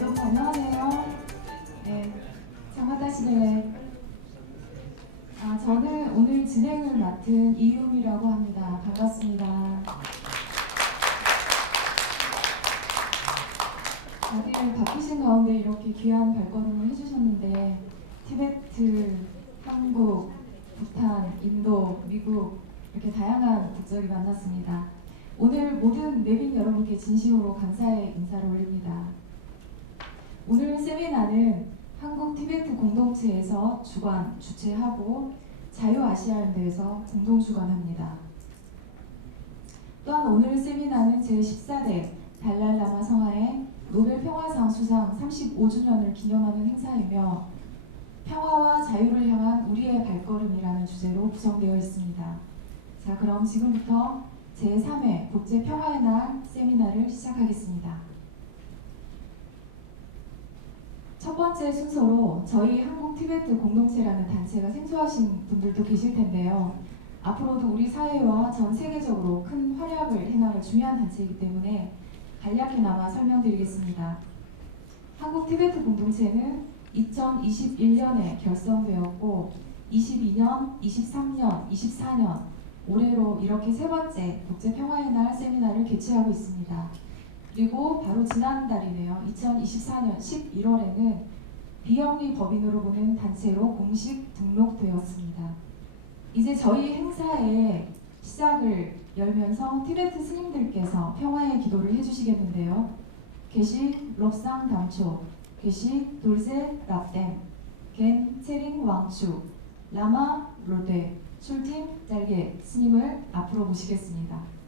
여러분 안녕하세요. 네, 장마다시대. 저는 오늘 진행을 맡은 이유미라고 합니다. 반갑습니다. 다들 바쁘신 가운데 이렇게 귀한 발걸음을 해주셨는데 티베트, 한국, 부탄, 인도, 미국 이렇게 다양한 국적이 만났습니다. 오늘 모든 내빈 여러분께 진심으로 감사의 인사를 올립니다. 오늘 세미나는 한국 티베트 공동체에서 주최하고 자유아시아연대에서 공동 주관합니다. 또한 오늘 세미나는 제14대 달랄라마 성하의 노벨 평화상 수상 35주년을 기념하는 행사이며 평화와 자유를 향한 우리의 발걸음이라는 주제로 구성되어 있습니다. 자, 그럼 지금부터 제3회 국제평화의 날 세미나를 시작하겠습니다. 첫 번째 순서로 저희 한국 티베트 공동체라는 단체가 생소하신 분들도 계실 텐데요. 앞으로도 우리 사회와 전 세계적으로 큰 활약을 해나갈 중요한 단체이기 때문에 간략히나마 설명드리겠습니다. 한국 티베트 공동체는 2021년에 결성되었고 22년, 23년, 24년 올해로 이렇게 세 번째 국제평화의 날 세미나를 개최하고 있습니다. 그리고 바로 지난달이네요. 2024년 11월에는 비영리 법인으로 보는 단체로 공식 등록되었습니다. 이제 저희 행사의 시작을 열면서 티베트 스님들께서 평화의 기도를 해주시겠는데요. 게시 롭상 담초, 게시 돌세 랍댐, 겐 체링 왕추, 라마 로데, 출팀 짤게 스님을 앞으로 모시겠습니다.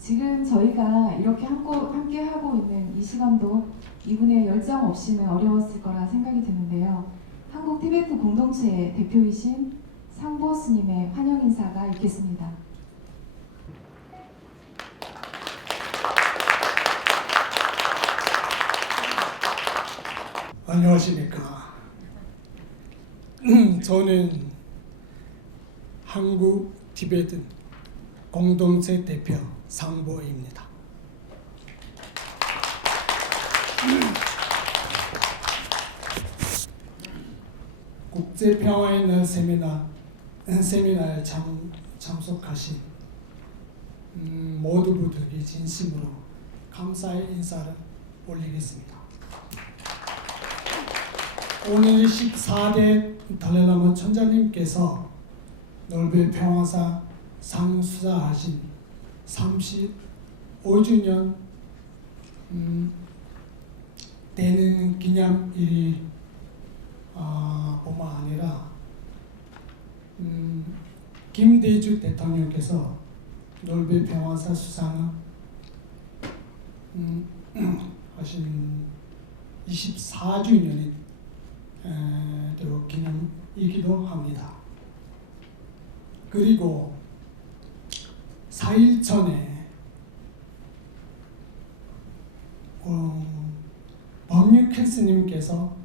지금 저희가 이렇게 함께 하고 있는 이 시간도 이분의 열정 없이는 어려웠을 거라 생각이 드는데요. 한국 티베트 공동체의 대표이신 상보 스님의 환영 인사가 있겠습니다. 안녕하십니까. 저는 한국 티베트 공동체 대표 상보입니다. 국제평화에 있는 세미나에 참석하신 모두 분들께 진심으로 감사의 인사를 올리겠습니다. 오늘 14대 달라이라마 천자님께서 노벨 평화상 상 수상하신 35주년 되는 기념일이 뿐만 아니라 김대중 대통령께서 노벨 평화상 수상을 하신 24주년이 또 기념이기도 합니다. 그리고 4일 전에 법률 캔스님께서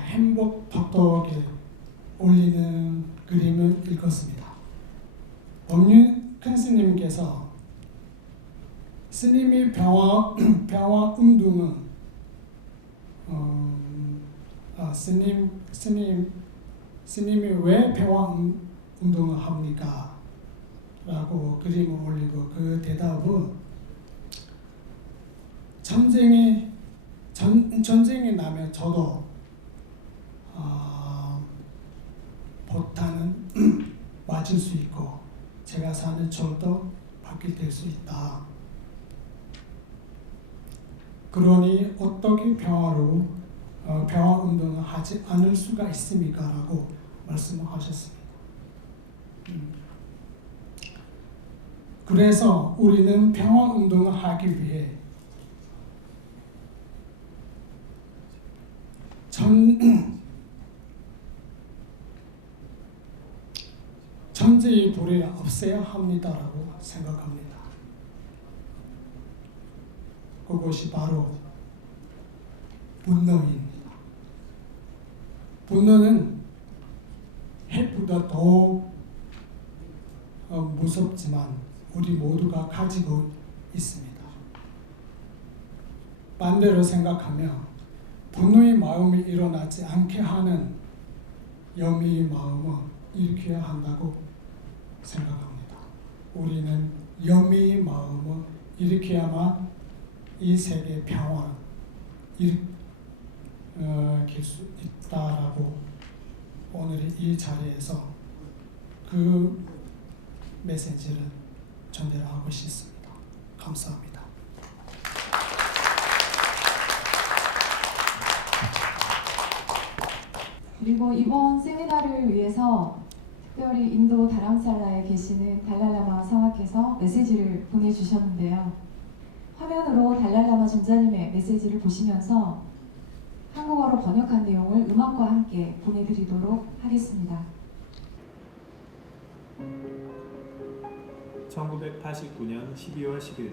행복 덕덕에 올리는 그림을 읽었습니다. 법률 캔스님께서 스님의 평화 운동은 스님이 왜 평화 운동을 합니까? 라고 그림을 올리고 그 대답은 전쟁이 나면 저도 포탄은 맞을 수 있고 제가 사는 절도 받게 될 수 있다. 그러니 어떻게 평화 운동을 하지 않을 수가 있습니까? 라고 말씀하셨습니다. 그래서 우리는 평화 운동을 하기 위해 전제의 불을 없애야 합니다라고 생각합니다. 그것이 바로 분노입니다. 분노는 핵보다 더 무섭지만 우리 모두가 가지고 있습니다. 반대로 생각하면 분노의 마음이 일어나지 않게 하는 염의의 마음을 일으켜야 한다고 생각합니다. 우리는 염의의 마음을 일으켜야만 이 세계 평화를 일으킬 수 있다라고 오늘 이 자리에서 그 메시지를 전달하고 싶습니다. 감사합니다. 그리고 이번 세미나를 위해서 특별히 인도 다람살라에 계시는 달라이라마 성하께서 메시지를 보내주셨는데요. 화면으로 달라이라마 존자님의 메시지를 보시면서 한국어로 번역한 내용을 음악과 함께 보내드리도록 하겠습니다. 1989년 12월 10일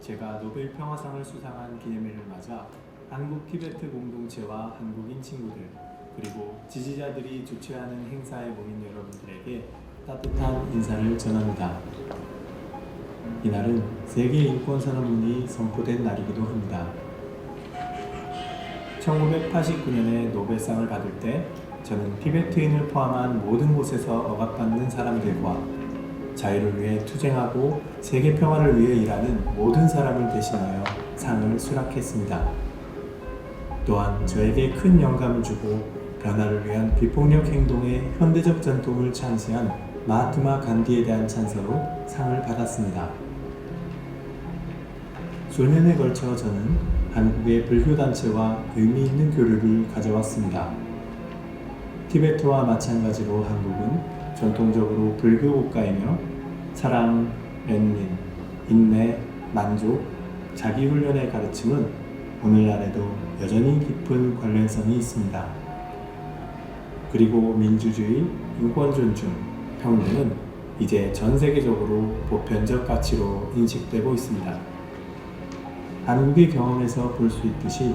제가 노벨 평화상을 수상한 기념일을 맞아 한국 티베트 공동체와 한국인 친구들 그리고 지지자들이 주최하는 행사에 모인 여러분들에게 따뜻한 인사를 전합니다. 이날은 세계 인권선언문이 선포된 날이기도 합니다. 1989년에 노벨상을 받을 때 저는 티베트인을 포함한 모든 곳에서 억압받는 사람들과 자유를 위해 투쟁하고 세계 평화를 위해 일하는 모든 사람을 대신하여 상을 수락했습니다. 또한 저에게 큰 영감을 주고 변화를 위한 비폭력 행동의 현대적 전통을 창시한 마하트마 간디에 대한 찬사로 상을 받았습니다. 수년에 걸쳐 저는 한국의 불교단체와 의미 있는 교류를 가져왔습니다. 티베트와 마찬가지로 한국은 전통적으로 불교 국가이며 사랑, 랜민, 인내, 만족, 자기훈련의 가르침은 오늘날에도 여전히 깊은 관련성이 있습니다. 그리고 민주주의, 인권 존중, 평등은 이제 전 세계적으로 보편적 가치로 인식되고 있습니다. 한국의 경험에서 볼 수 있듯이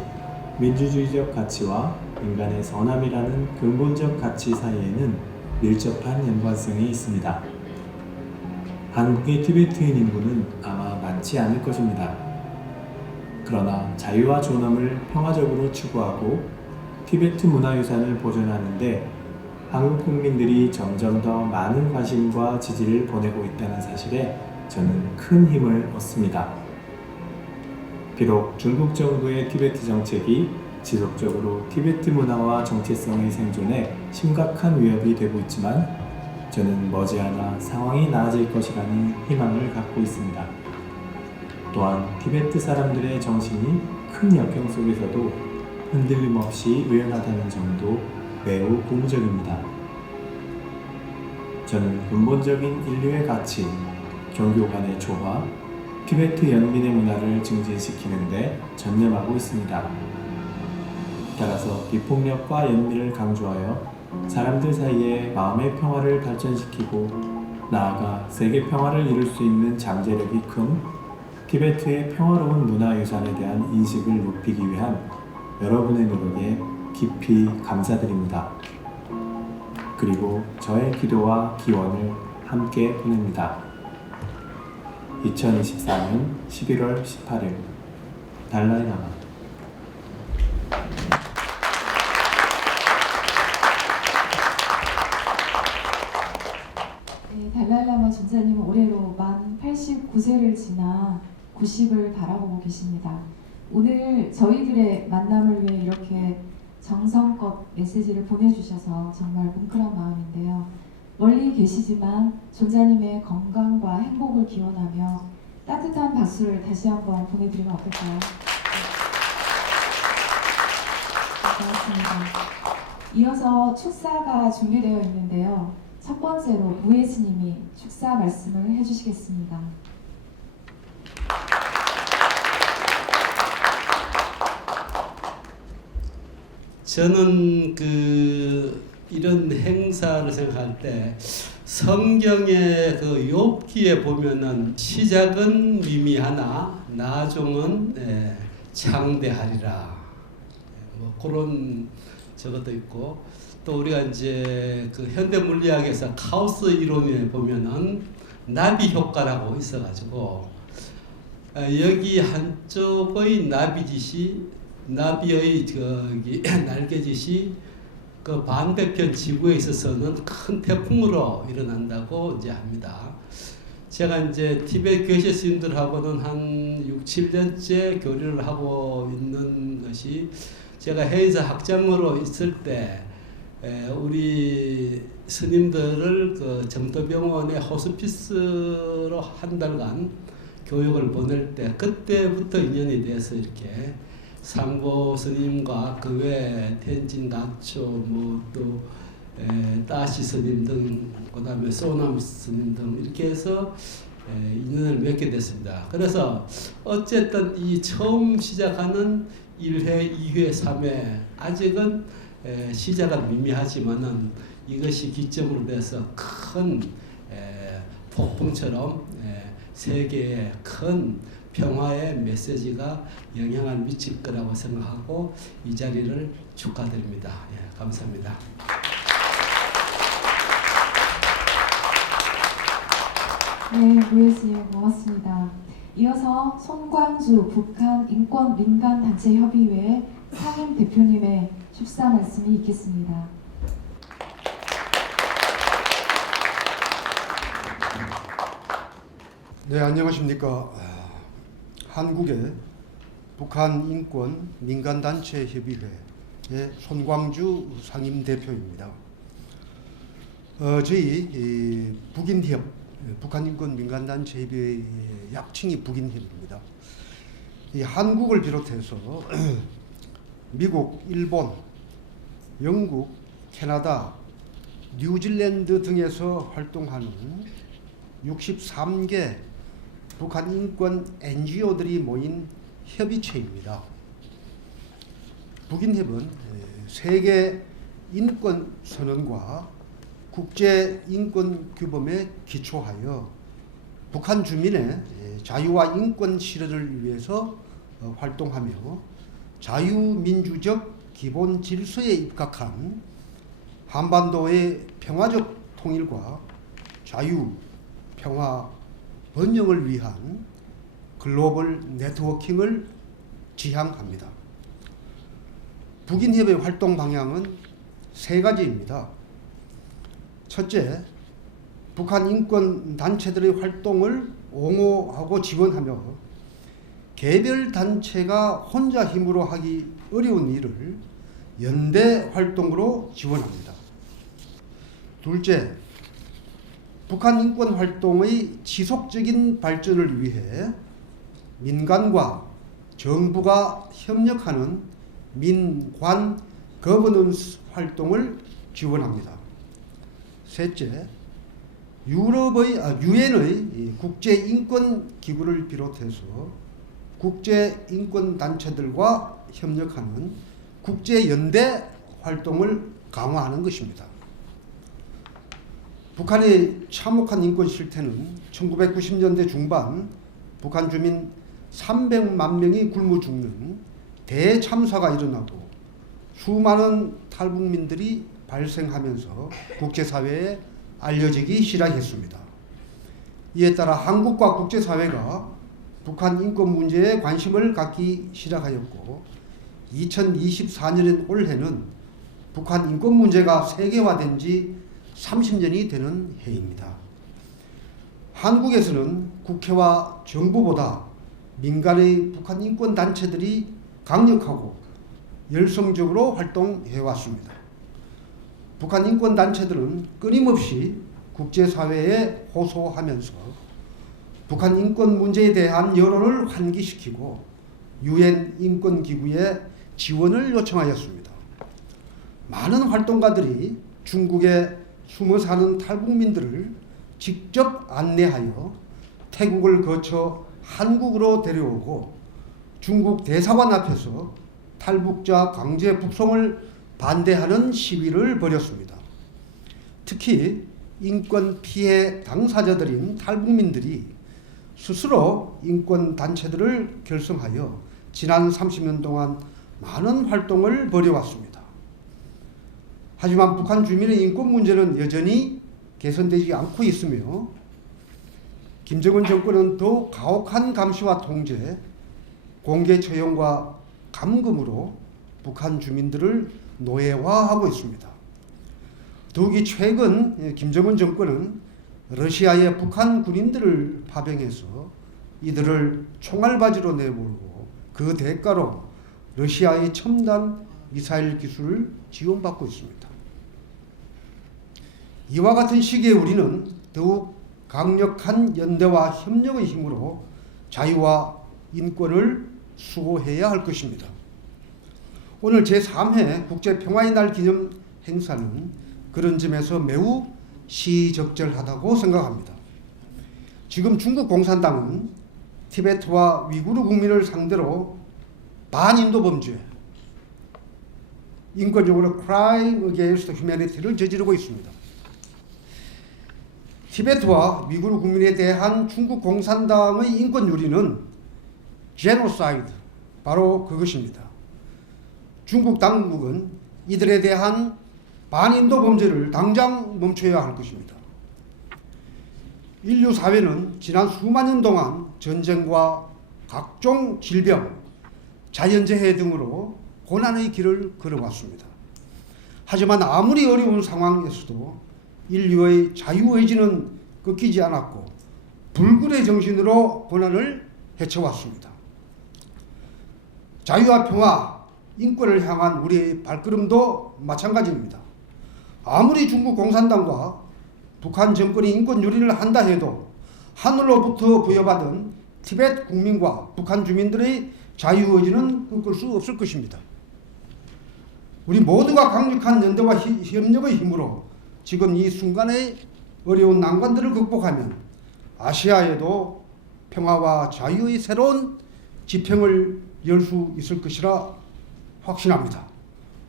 민주주의적 가치와 인간의 선함이라는 근본적 가치 사이에는 밀접한 연관성이 있습니다. 한국의 티베트인 인구는 아마 많지 않을 것입니다. 그러나 자유와 존엄을 평화적으로 추구하고 티베트 문화유산을 보존하는데 한국 국민들이 점점 더 많은 관심과 지지를 보내고 있다는 사실에 저는 큰 힘을 얻습니다. 비록 중국 정부의 티베트 정책이 지속적으로 티베트 문화와 정체성의 생존에 심각한 위협이 되고 있지만 저는 머지않아 상황이 나아질 것이라는 희망을 갖고 있습니다. 또한 티베트 사람들의 정신이 큰 역경 속에서도 흔들림 없이 유연하다는 점도 매우 고무적입니다. 저는 근본적인 인류의 가치, 종교 간의 조화, 티베트 연민의 문화를 증진시키는 데 전념하고 있습니다. 따라서 비폭력과 연민을 강조하여 사람들 사이에 마음의 평화를 발전시키고 나아가 세계 평화를 이룰 수 있는 잠재력이 큰 티베트의 평화로운 문화유산에 대한 인식을 높이기 위한 여러분의 노력에 깊이 감사드립니다. 그리고 저의 기도와 기원을 함께 보냅니다. 2024년 11월 18일 달라이라마. 네, 달라이라마 존자님은 올해로 만 89세를 지나 90을 바라보고 계십니다. 오늘 저희들의 만남을 위해 이렇게 정성껏 메시지를 보내주셔서 정말 뭉클한 마음인데요. 멀리 계시지만 존자님의 건강과 행복을 기원하며 따뜻한 박수를 다시 한번 보내드리면 어떨까요? 고맙습니다. 이어서 축사가 준비되어 있는데요. 첫 번째로 무예 스님이 축사 말씀을 해주시겠습니다. 저는 이런 행사를 생각할 때 성경의 그 욥기에 보면은 시작은 미미하나 나중은 창대하리라, 뭐 그런 저것도 있고, 또 우리가 이제 그 현대 물리학에서 카오스 이론에 보면은 나비 효과라고 있어가지고 여기 한쪽의 나비의 날개짓이 그 반대편 지구에 있어서는 큰 태풍으로 일어난다고 이제 합니다. 제가 이제 티베트 교시 스님들하고는 한 6, 7년째 교류를 하고 있는 것이, 제가 해외에서 학장으로 있을 때 우리 스님들을 그 정도병원의 호스피스로 한 달간 교육을 보낼 때, 그때부터 인연이 돼서 이렇게 상보 스님과 그 외 텐진 가초, 또 따시 스님 등, 그다음에 소남 스님 등 이렇게 해서 인연을 맺게 됐습니다. 그래서 어쨌든 이 처음 시작하는 1회, 2회, 3회 아직은 시작은 미미하지만은 이것이 기점으로 돼서 큰 폭풍처럼 세계에 큰 평화의 메시지가 영향을 미칠 거라고 생각하고 이 자리를 축하드립니다. 감사합니다. 네, 무예 스님 고맙습니다. 이어서 손광주 북한 인권민간단체협의회 상임 대표님의 축사 말씀이 있겠습니다. 네, 안녕하십니까. 한국의 북한 인권 민간단체 협의회의 손광주 상임대표입니다. 저희 북인협, 북한 인권 민간단체 협의회의 약칭이 북인협입니다. 이 한국을 비롯해서 미국, 일본, 영국, 캐나다, 뉴질랜드 등에서 활동하는 63개 북한 인권 NGO들이 모인 협의체입니다. 북인협은 세계 인권 선언과 국제 인권 규범에 기초하여 북한 주민의 자유와 인권 실현을 위해서 활동하며 자유민주적 기본 질서에 입각한 한반도의 평화적 통일과 자유, 평화, 번영을 위한 글로벌 네트워킹을 지향합니다. 북인협의 활동 방향은 세 가지입니다. 첫째, 북한 인권 단체들의 활동을 옹호하고 지원하며 개별 단체가 혼자 힘으로 하기 어려운 일을 연대 활동으로 지원합니다. 둘째, 북한 인권 활동의 지속적인 발전을 위해 민간과 정부가 협력하는 민관 거버넌스 활동을 지원합니다. 셋째, 유엔의 국제인권기구를 비롯해서 국제인권단체들과 협력하는 국제연대 활동을 강화하는 것입니다. 북한의 참혹한 인권 실태는 1990년대 중반 북한 주민 300만 명이 굶어 죽는 대참사가 일어나고 수많은 탈북민들이 발생하면서 국제사회에 알려지기 시작했습니다. 이에 따라 한국과 국제사회가 북한 인권 문제에 관심을 갖기 시작하였고 2024년인 올해는 북한 인권 문제가 세계화된 지 30년이 되는 해입니다. 한국에서는 국회와 정부보다 민간의 북한 인권 단체들이 강력하고 열성적으로 활동해 왔습니다. 북한 인권 단체들은 끊임없이 국제사회에 호소하면서 북한 인권 문제에 대한 여론을 환기시키고 유엔 인권기구에 지원을 요청하였습니다. 많은 활동가들이 중국에 숨어 사는 탈북민들을 직접 안내하여 태국을 거쳐 한국으로 데려오고 중국 대사관 앞에서 탈북자 강제 북송을 반대하는 시위를 벌였습니다. 특히 인권 피해 당사자들인 탈북민들이 스스로 인권 단체들을 결성하여 지난 30년 동안 많은 활동을 벌여왔습니다. 하지만 북한 주민의 인권 문제는 여전히 개선되지 않고 있으며 김정은 정권은 더욱 가혹한 감시와 통제, 공개 처형과 감금으로 북한 주민들을 노예화하고 있습니다. 더욱이 최근 김정은 정권은 러시아의 북한 군인들을 파병해서 이들을 총알바지로 내몰고 그 대가로 러시아의 첨단 미사일 기술을 지원받고 있습니다. 이와 같은 시기에 우리는 더욱 강력한 연대와 협력의 힘으로 자유와 인권을 수호해야 할 것입니다. 오늘 제3회 국제평화의 날 기념 행사는 그런 점에서 매우 시적절하다고 생각합니다. 지금 중국 공산당은 티베트와 위구르 국민을 상대로 반인도 범죄, 인권적으로 crime against humanity를 저지르고 있습니다. 티베트와 위구르 국민에 대한 중국 공산당의 인권 유리는 제노사이드, 바로 그것입니다. 중국 당국은 이들에 대한 반인도 범죄를 당장 멈춰야 할 것입니다. 인류 사회는 지난 수만 년 동안 전쟁과 각종 질병, 자연재해 등으로 고난의 길을 걸어왔습니다. 하지만 아무리 어려운 상황에서도 인류의 자유의지는 꺾이지 않았고 불굴의 정신으로 고난을 헤쳐왔습니다. 자유와 평화, 인권을 향한 우리의 발걸음도 마찬가지입니다. 아무리 중국 공산당과 북한 정권이 인권 유린을 한다 해도 하늘로부터 부여받은 티베트 국민과 북한 주민들의 자유의지는 꺾을 수 없을 것입니다. 우리 모두가 강력한 연대와 협력의 힘으로 지금 이 순간의 어려운 난관들을 극복하면 아시아에도 평화와 자유의 새로운 지평을 열 수 있을 것이라 확신합니다.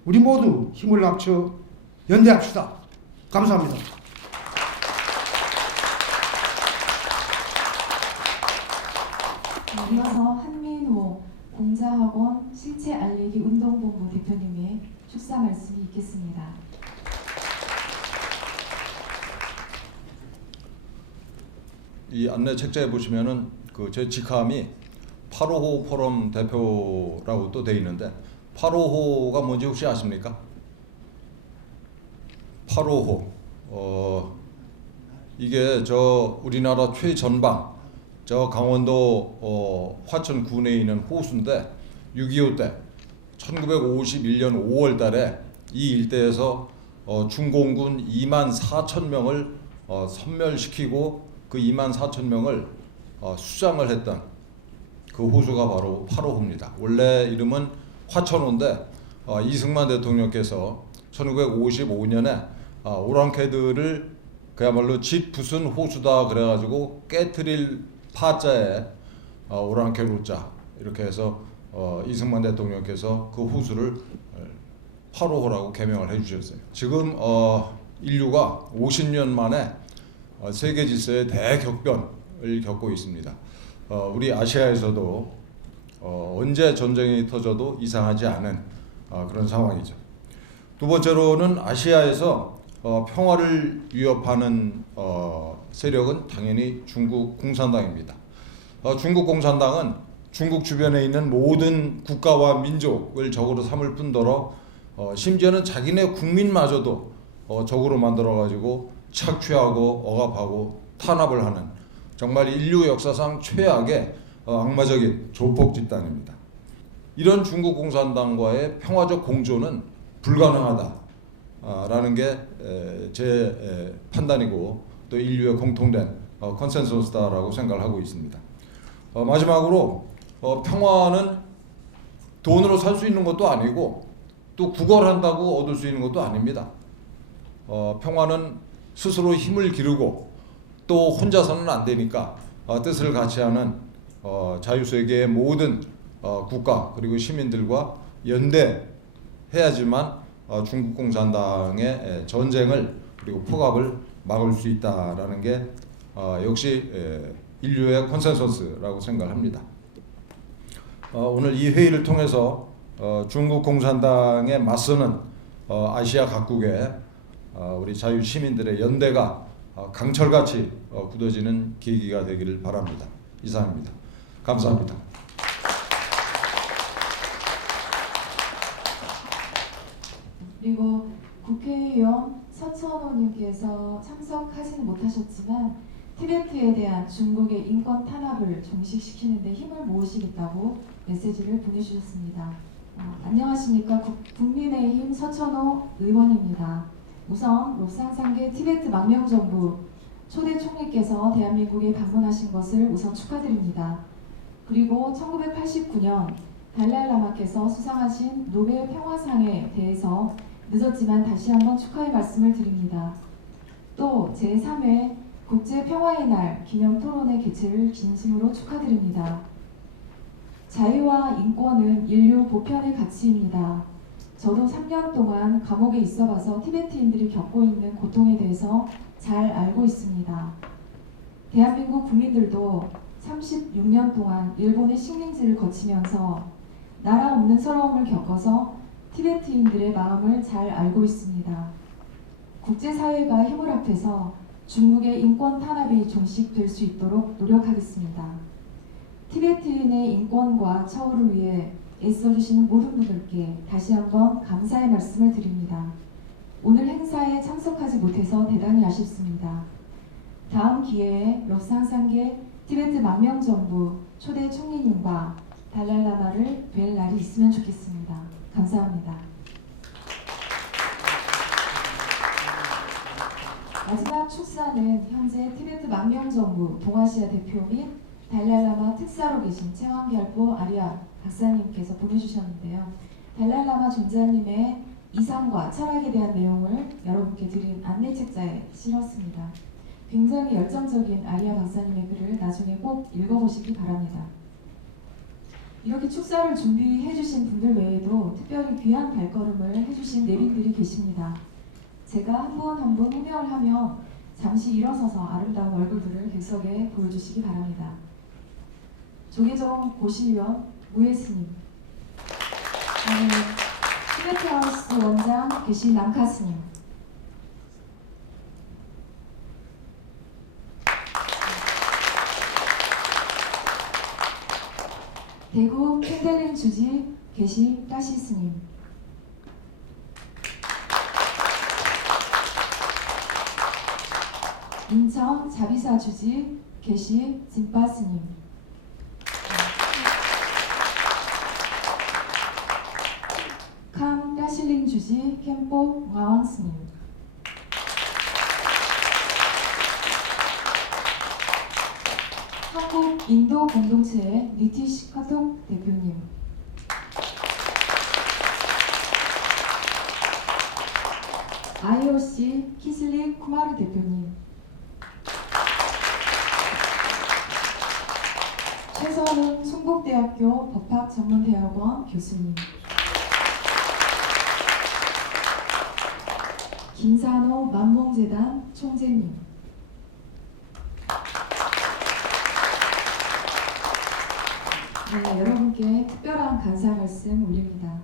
우리 모두 힘을 합쳐 연대합시다. 감사합니다. 이어서 한민호 공자학원 실체 알리기 운동본부 대표님의 축사 말씀이 있겠습니다. 이 안내 책자에 보시면은 그 제 직함이 855 포럼 대표라고 또 돼 있는데 855가 뭔지 혹시 아십니까? 855 이게 저 우리나라 최전방 저 강원도 화천군에 있는 호수인데 6.25 때 1951년 5월 달에 이 일대에서 중공군 24,000명을 섬멸시키고 그 24,000명을 수장을 했던 그 호수가 바로 8호호입니다. 원래 이름은 화천호인데 이승만 대통령께서 1955년에 오랑캐들을 그야말로 집 부순 호수다 그래가지고 깨트릴 파자에 오랑캐로자 이렇게 해서 이승만 대통령께서 그 호수를 8호호라고 개명을 해주셨어요. 지금 인류가 50년 만에 세계 질서의 대격변을 겪고 있습니다. 우리 아시아에서도 언제 전쟁이 터져도 이상하지 않은 그런 상황이죠. 두 번째로는 아시아에서 평화를 위협하는 세력은 당연히 중국 공산당입니다. 중국 공산당은 중국 주변에 있는 모든 국가와 민족을 적으로 삼을 뿐더러 심지어는 자기네 국민마저도 적으로 만들어가지고 착취하고 억압하고 탄압을 하는 정말 인류 역사상 최악의 악마적인 조폭 집단입니다. 이런 중국 공산당과의 평화적 공존은 불가능하다라는 게 제 판단이고 또 인류의 공통된 컨센서스다라고 생각을 하고 있습니다. 마지막으로 평화는 돈으로 살 수 있는 것도 아니고 또 구걸한다고 얻을 수 있는 것도 아닙니다. 평화는 스스로 힘을 기르고 또 혼자서는 안 되니까 뜻을 같이 하는 자유세계의 모든 국가 그리고 시민들과 연대해야지만 중국 공산당의 전쟁을 그리고 폭압을 막을 수 있다라는 게 역시 인류의 컨센서스라고 생각합니다. 오늘 이 회의를 통해서 중국 공산당에 맞서는 아시아 각국의 우리 자유 시민들의 연대가 강철같이 굳어지는 계기가 되기를 바랍니다. 이상입니다. 감사합니다. 그리고 국회의원 서천호님께서 참석하지는 못하셨지만 티베트에 대한 중국의 인권 탄압을 종식시키는 데 힘을 모으시겠다고 메시지를 보내주셨습니다. 안녕하십니까. 국민의힘 서천호 의원입니다. 우선 롭상상계 티베트 망명정부 초대 총리께서 대한민국에 방문하신 것을 우선 축하드립니다. 그리고 1989년 달라이라마께서 수상하신 노벨 평화상에 대해서 늦었지만 다시 한번 축하의 말씀을 드립니다. 또 제3회 국제평화의 날 기념 토론회 개최를 진심으로 축하드립니다. 자유와 인권은 인류 보편의 가치입니다. 저도 3년 동안 감옥에 있어봐서 티베트인들이 겪고 있는 고통에 대해서 잘 알고 있습니다. 대한민국 국민들도 36년 동안 일본의 식민지를 거치면서 나라 없는 서러움을 겪어서 티베트인들의 마음을 잘 알고 있습니다. 국제사회가 힘을 합해서 중국의 인권 탄압이 종식될 수 있도록 노력하겠습니다. 티베트인의 인권과 처우를 위해 애써주시는 모든 분들께 다시 한번 감사의 말씀을 드립니다. 오늘 행사에 참석하지 못해서 대단히 아쉽습니다. 다음 기회에 롭상상계 티베트 망명정부 초대 총리님과 달라이라마를 뵐 날이 있으면 좋겠습니다. 감사합니다. 마지막 축사는 현재 티베트 망명정부 동아시아 대표 및 달라이라마 특사로 계신 채왕결보 아리아 박사님께서 보내주셨는데요. 달라이라마 존자님의 이상과 철학에 대한 내용을 여러분께 드린 안내책자에 실었습니다. 굉장히 열정적인 아리아 박사님의 글을 나중에 꼭 읽어보시기 바랍니다. 이렇게 축사를 준비해주신 분들 외에도 특별히 귀한 발걸음을 해주신 내빈들이 계십니다. 제가 한 분 한 분 호명을 하며 잠시 일어서서 아름다운 얼굴들을 객석에 보여주시기 바랍니다. 조계종 고시위원 무예스님, 티베트하우스 원장 계신 남카스님, 대구 캔델링 주지 계시 까시 스님, 인천 자비사 주지 계시 진바 스님, 캄 까실링 주지 캠포 마왕 스님, 한국 인도 공동체의 니티시 카톡 대표님, IOC 키슬리 쿠마르 대표님, 최선훈 충북대학교 법학전문대학원 교수님, 김산호 만몽재단 총재님, 네, 여러분께 특별한 감사 말씀 올립니다.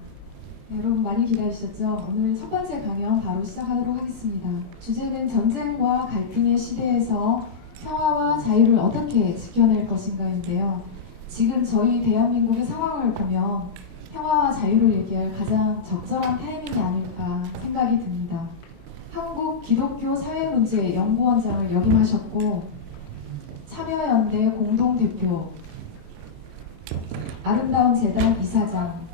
네, 여러분 많이 기다리셨죠? 오늘 첫 번째 강연 바로 시작하도록 하겠습니다. 주제는 전쟁과 갈등의 시대에서 평화와 자유를 어떻게 지켜낼 것인가인데요. 지금 저희 대한민국의 상황을 보면 평화와 자유를 얘기할 가장 적절한 타이밍이 아닐까 생각이 듭니다. 한국 기독교 사회문제 연구원장을 역임하셨고 참여연대 공동대표, 아름다운 재단 이사장,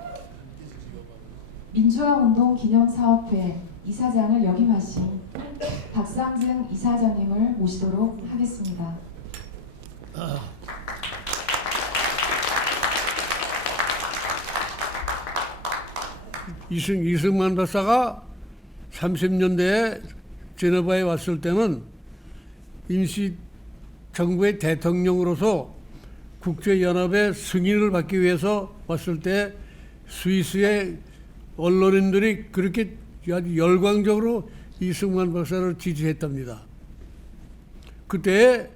민주화운동 기념사업회 이사장을 역임하신 박상증 이사장님을 모시도록 하겠습니다. 이승만 박사가 30년대에 제네바에 왔을 때는 임시정부의 대통령으로서 국제연합의 승인을 받기 위해서 왔을 때 스위스의 언론인들이 그렇게 아주 열광적으로 이승만 박사를 지지했답니다. 그때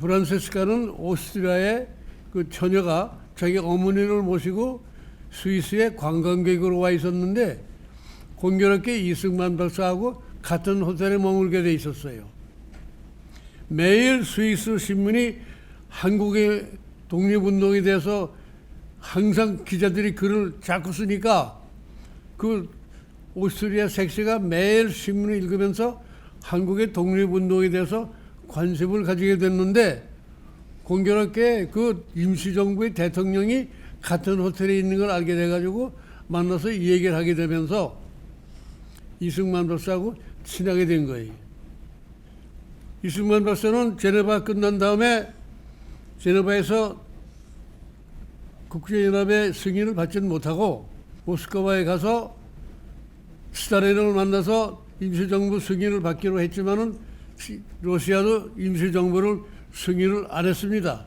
프란체스카는 오스트리아의 그 처녀가 자기 어머니를 모시고 스위스에 관광객으로 와 있었는데 공교롭게 이승만 박사하고 같은 호텔에 머물게 돼 있었어요. 매일 스위스 신문이 한국의 독립운동에 대해서 항상 기자들이 글을 자꾸 쓰니까 그 오스트리아 색시가 매일 신문을 읽으면서 한국의 독립운동에 대해서 관심을 가지게 됐는데 공교롭게 그 임시정부의 대통령이 같은 호텔에 있는 걸 알게 돼가지고 만나서 이 얘기를 하게 되면서 이승만 박사하고 친하게 된 거예요. 이승만 박사는 제네바 끝난 다음에 제네바에서 국제연합의 승인을 받지는 못하고 모스크바에 가서 스탈린을 만나서 임시정부 승인을 받기로 했지만은 러시아도 임시정부를 승인을 안 했습니다.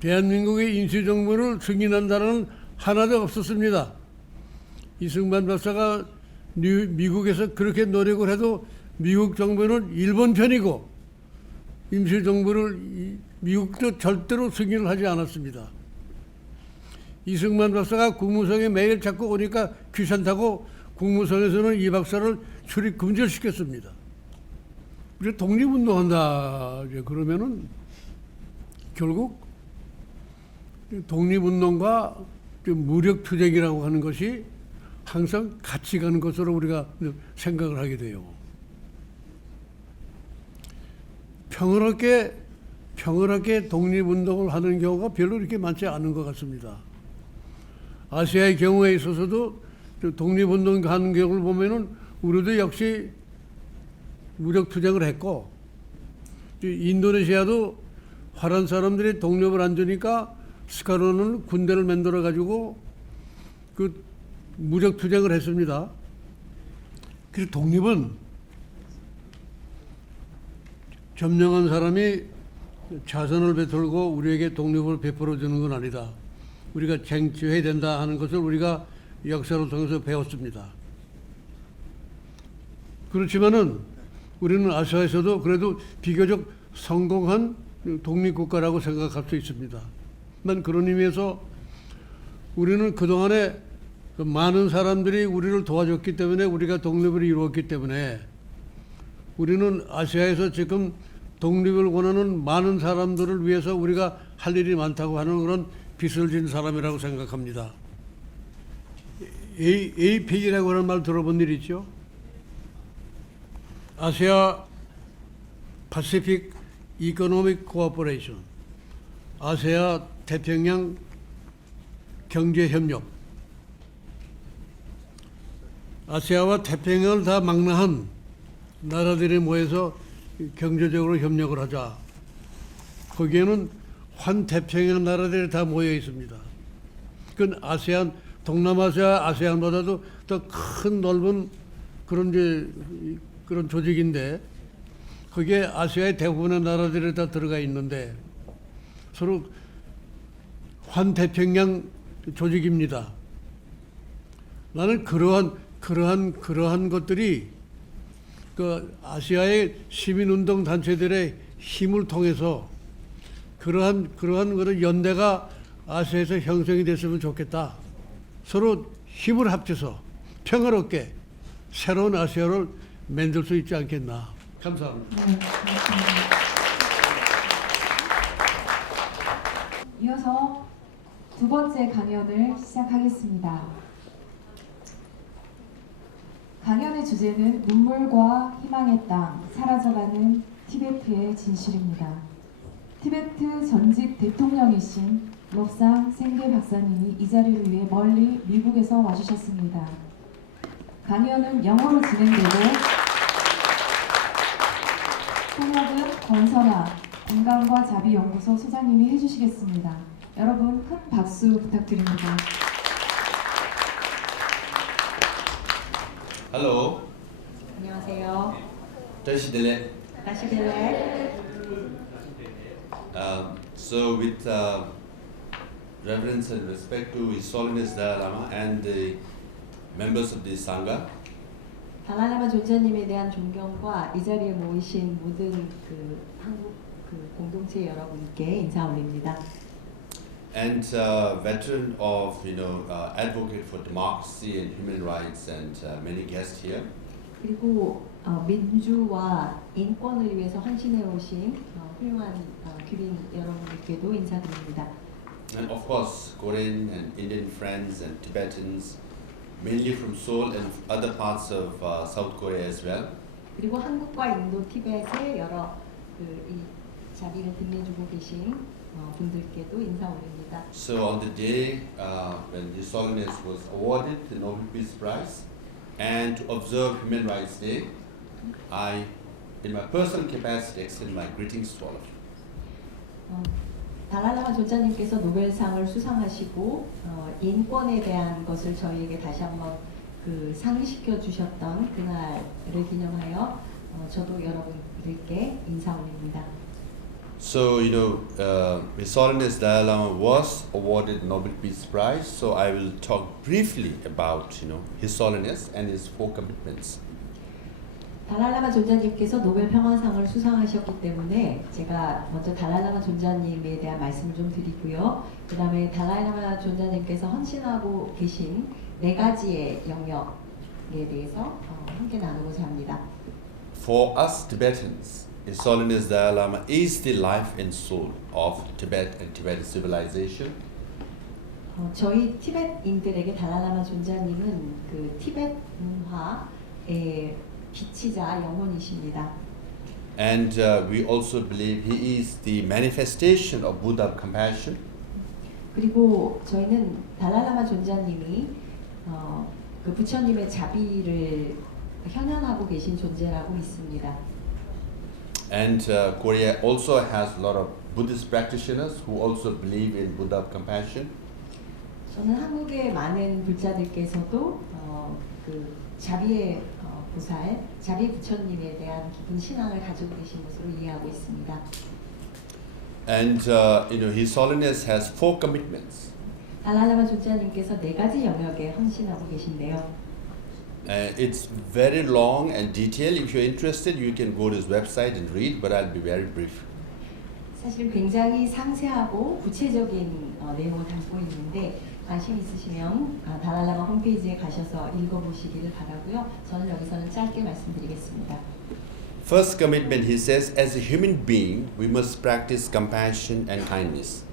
대한민국의 임시정부를 승인한다는 하나도 없었습니다. 이승만 박사가 미국에서 그렇게 노력을 해도 미국 정부는 일본 편이고 임시정부를 미국도 절대로 승인을 하지 않았습니다. 이승만 박사가 국무성에 매일 자꾸 오니까 귀찮다고 국무성에서는 이 박사를 출입 금지를 시켰습니다. 우리 독립운동한다 그러면은 결국 독립운동과 무력투쟁이라고 하는 것이 항상 같이 가는 것으로 우리가 생각을 하게 돼요. 평화롭게 독립운동을 하는 경우가 별로 이렇게 많지 않은 것 같습니다. 아시아의 경우에 있어서도 독립운동 하는 경우를 보면은 우리도 역시 무력투쟁을 했고 인도네시아도 화란 사람들이 독립을 안 주니까 스카로는 군대를 만들어 가지고 그 무력투쟁을 했습니다. 그래서 독립은 점령한 사람이 자선을 베풀고 우리에게 독립을 베풀어 주는 건 아니다. 우리가 쟁취해야 된다 하는 것을 우리가 역사를 통해서 배웠습니다. 그렇지만은 우리는 아시아에서도 그래도 비교적 성공한 독립국가라고 생각할 수 있습니다. 난 그런 의미에서 우리는 그동안에 많은 사람들이 우리를 도와줬기 때문에 우리가 독립을 이루었기 때문에 우리는 아시아에서 지금 독립을 원하는 많은 사람들을 위해서 우리가 할 일이 많다고 하는 그런 빚을 진 사람이라고 생각합니다. APEC이라고 하는 말 들어본 일 있죠? 아시아 파시픽 이코노믹 코어포레이션, 아시아 태평양 경제협력. 아시아와 태평양을 다 망라한 나라들이 모여서 경제적으로 협력을 하자. 거기에는 환태평양 나라들이 다 모여 있습니다. 그건 아세안, 동남아시아 아세안보다도 더 큰 넓은 그런 조직인데, 거기에 아시아의 대부분의 나라들이 다 들어가 있는데 서로 환태평양 조직입니다. 나는 그러한 것들이 그 아시아의 시민운동 단체들의 힘을 통해서 그러한 그런 연대가 아시아에서 형성이 됐으면 좋겠다. 서로 힘을 합쳐서 평화롭게 새로운 아시아를 만들 수 있지 않겠나. 감사합니다. 네, 감사합니다. 이어서 두 번째 강연을 시작하겠습니다. 강연의 주제는 눈물과 희망의 땅, 사라져가는 티베트의 진실입니다. 티베트 전직 대통령이신 롭상 생계 박사님이 이 자리를 위해 멀리 미국에서 와주셨습니다. 강연은 영어로 진행되고 통역은 권선아 건강과 자비연구소 소장님이 해주시겠습니다. 여러분 큰 박수 부탁드립니다. Hello, 안녕하세요. Tashi Dele. 다시 뵐래? So with reverence and respect to His Holiness Dalai Lama and the members of the Sangha, 달라이라마 존자님에 대한 존경과 이 자리에 모이신 모든 한국 공동체 여러분께 인사 올립니다. and veteran of advocate for democracy and human rights and many guests here. 그리고 민주와 인권을 위해서 헌신해 오신 훌륭한 귀빈 여러분께도 인사드립니다. And of course, Korean and Indian friends and Tibetans, mainly from Seoul and other parts of South Korea as well. 그리고 한국과 인도, 티벳의 여러 이 자비를 빛내주고 계신 분들께도 인사 올립니다. So on the day when His Holiness was awarded the Nobel Peace Prize, and to observe Human Rights Day, I, in my personal capacity, extend my greetings to all of you. 달라이라마 존자님께서 노벨상을 수상하시고 인권에 대한 것을 저희에게 다시 한번 상기시켜 주셨던 그날을 기념하여 저도 여러분들께 인사 올립니다. So His Holiness Dalai Lama was awarded Nobel Peace Prize. So I will talk briefly about His Holiness and his 4 commitments. 달라이라마 존자님께서 노벨 평화상을 수상하셨기 때문에 제가 먼저 달라이라마 존자님에 대한 말씀을 좀 드리고요. 그 다음에 달라이라마 존자님께서 헌신하고 계신 4가지의 영역에 대해서 함께 나누고자 합니다. For us Tibetans, His Holiness Dalai Lama is the life and soul of Tibet and Tibetan civilization. 저희 티벳인들에게 달라이라마 존자님은 티벳 문화의 빛이자 영혼이십니다. And we also believe he is the manifestation of Buddha compassion. 그리고 저희는 달라이라마 존자님이 부처님의 자비를 현현하고 계신 존재라고 믿습니다. And Korea also has a lot of Buddhist practitioners who also believe in Buddha compassion. 저는 한국의 많은 불자들께서도 자비의 보살, 자비 부처님에 대한 깊은 신앙을 가지고 계신 것으로 이해하고 있습니다. And His Holiness has 4 commitments. 달라이라마 존자님께서 4가지 영역에 헌신하고 계신데요. It's very long and detailed. If you're interested, you can go to his website and read, but I'll be very brief. 사실 굉장히 상세하고 구체적인 내용을 담고 있는데 관심 있으시면 달라이라마 홈페이지에 가셔서 읽어보시기를 바라고요. 저는 여기서는 짧게 말씀드리겠습니다. First commitment, he says, as a human being, we must practice compassion and kindness.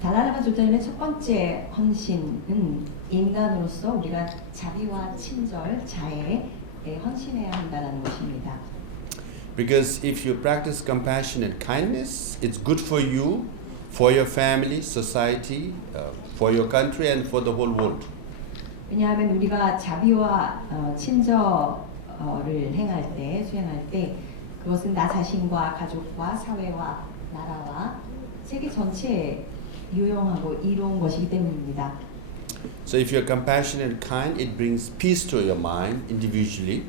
달랄라마 조자님의 첫 번째 헌신은 인간으로서 우리가 자비와 친절, 자애에 헌신해야 한다는 것입니다. Because if you practice compassion and kindness, it's good for you, for your family, society, for your country, and for the whole world. 왜냐하면 우리가 자비와 친절을 행할 때, 수행할 때 그것은 나 자신과 가족과 사회와 나라와 세계 전체에 유용하고 이로운 것이기 때문입니다. So if you're compassionate and kind, it brings peace to your mind individually.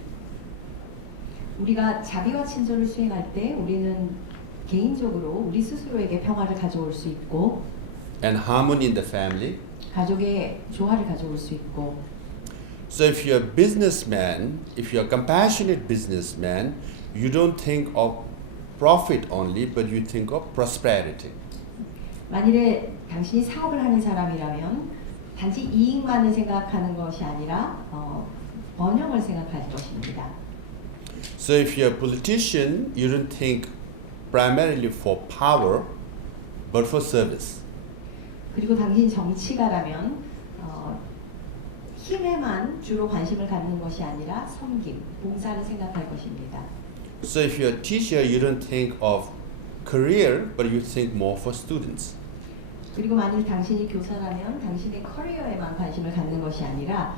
우리가 자비와 친절을 수행할 때 우리는 개인적으로 우리 스스로에게 평화를 가져올 수 있고 and harmony in the family. 가족의 조화를 가져올 수 있고 So if you're a businessman, if you're a compassionate businessman, you don't think of profit only, but you think of prosperity. 만일에 당신이 사업을 하는 사람이라면 단지 이익만을 생각하는 것이 아니라 번영을 생각할 것입니다. So if you're a politician, you don't think primarily for power, but for service. 그리고 당신 정치가라면 힘에만 주로 관심을 갖는 것이 아니라 섬김, 봉사를 생각할 것입니다. So if you're a teacher, you don't think of career, but you think more for students. 그리고 만일 당신이 교사라면 당신의 커리어에만 관심을 갖는 것이 아니라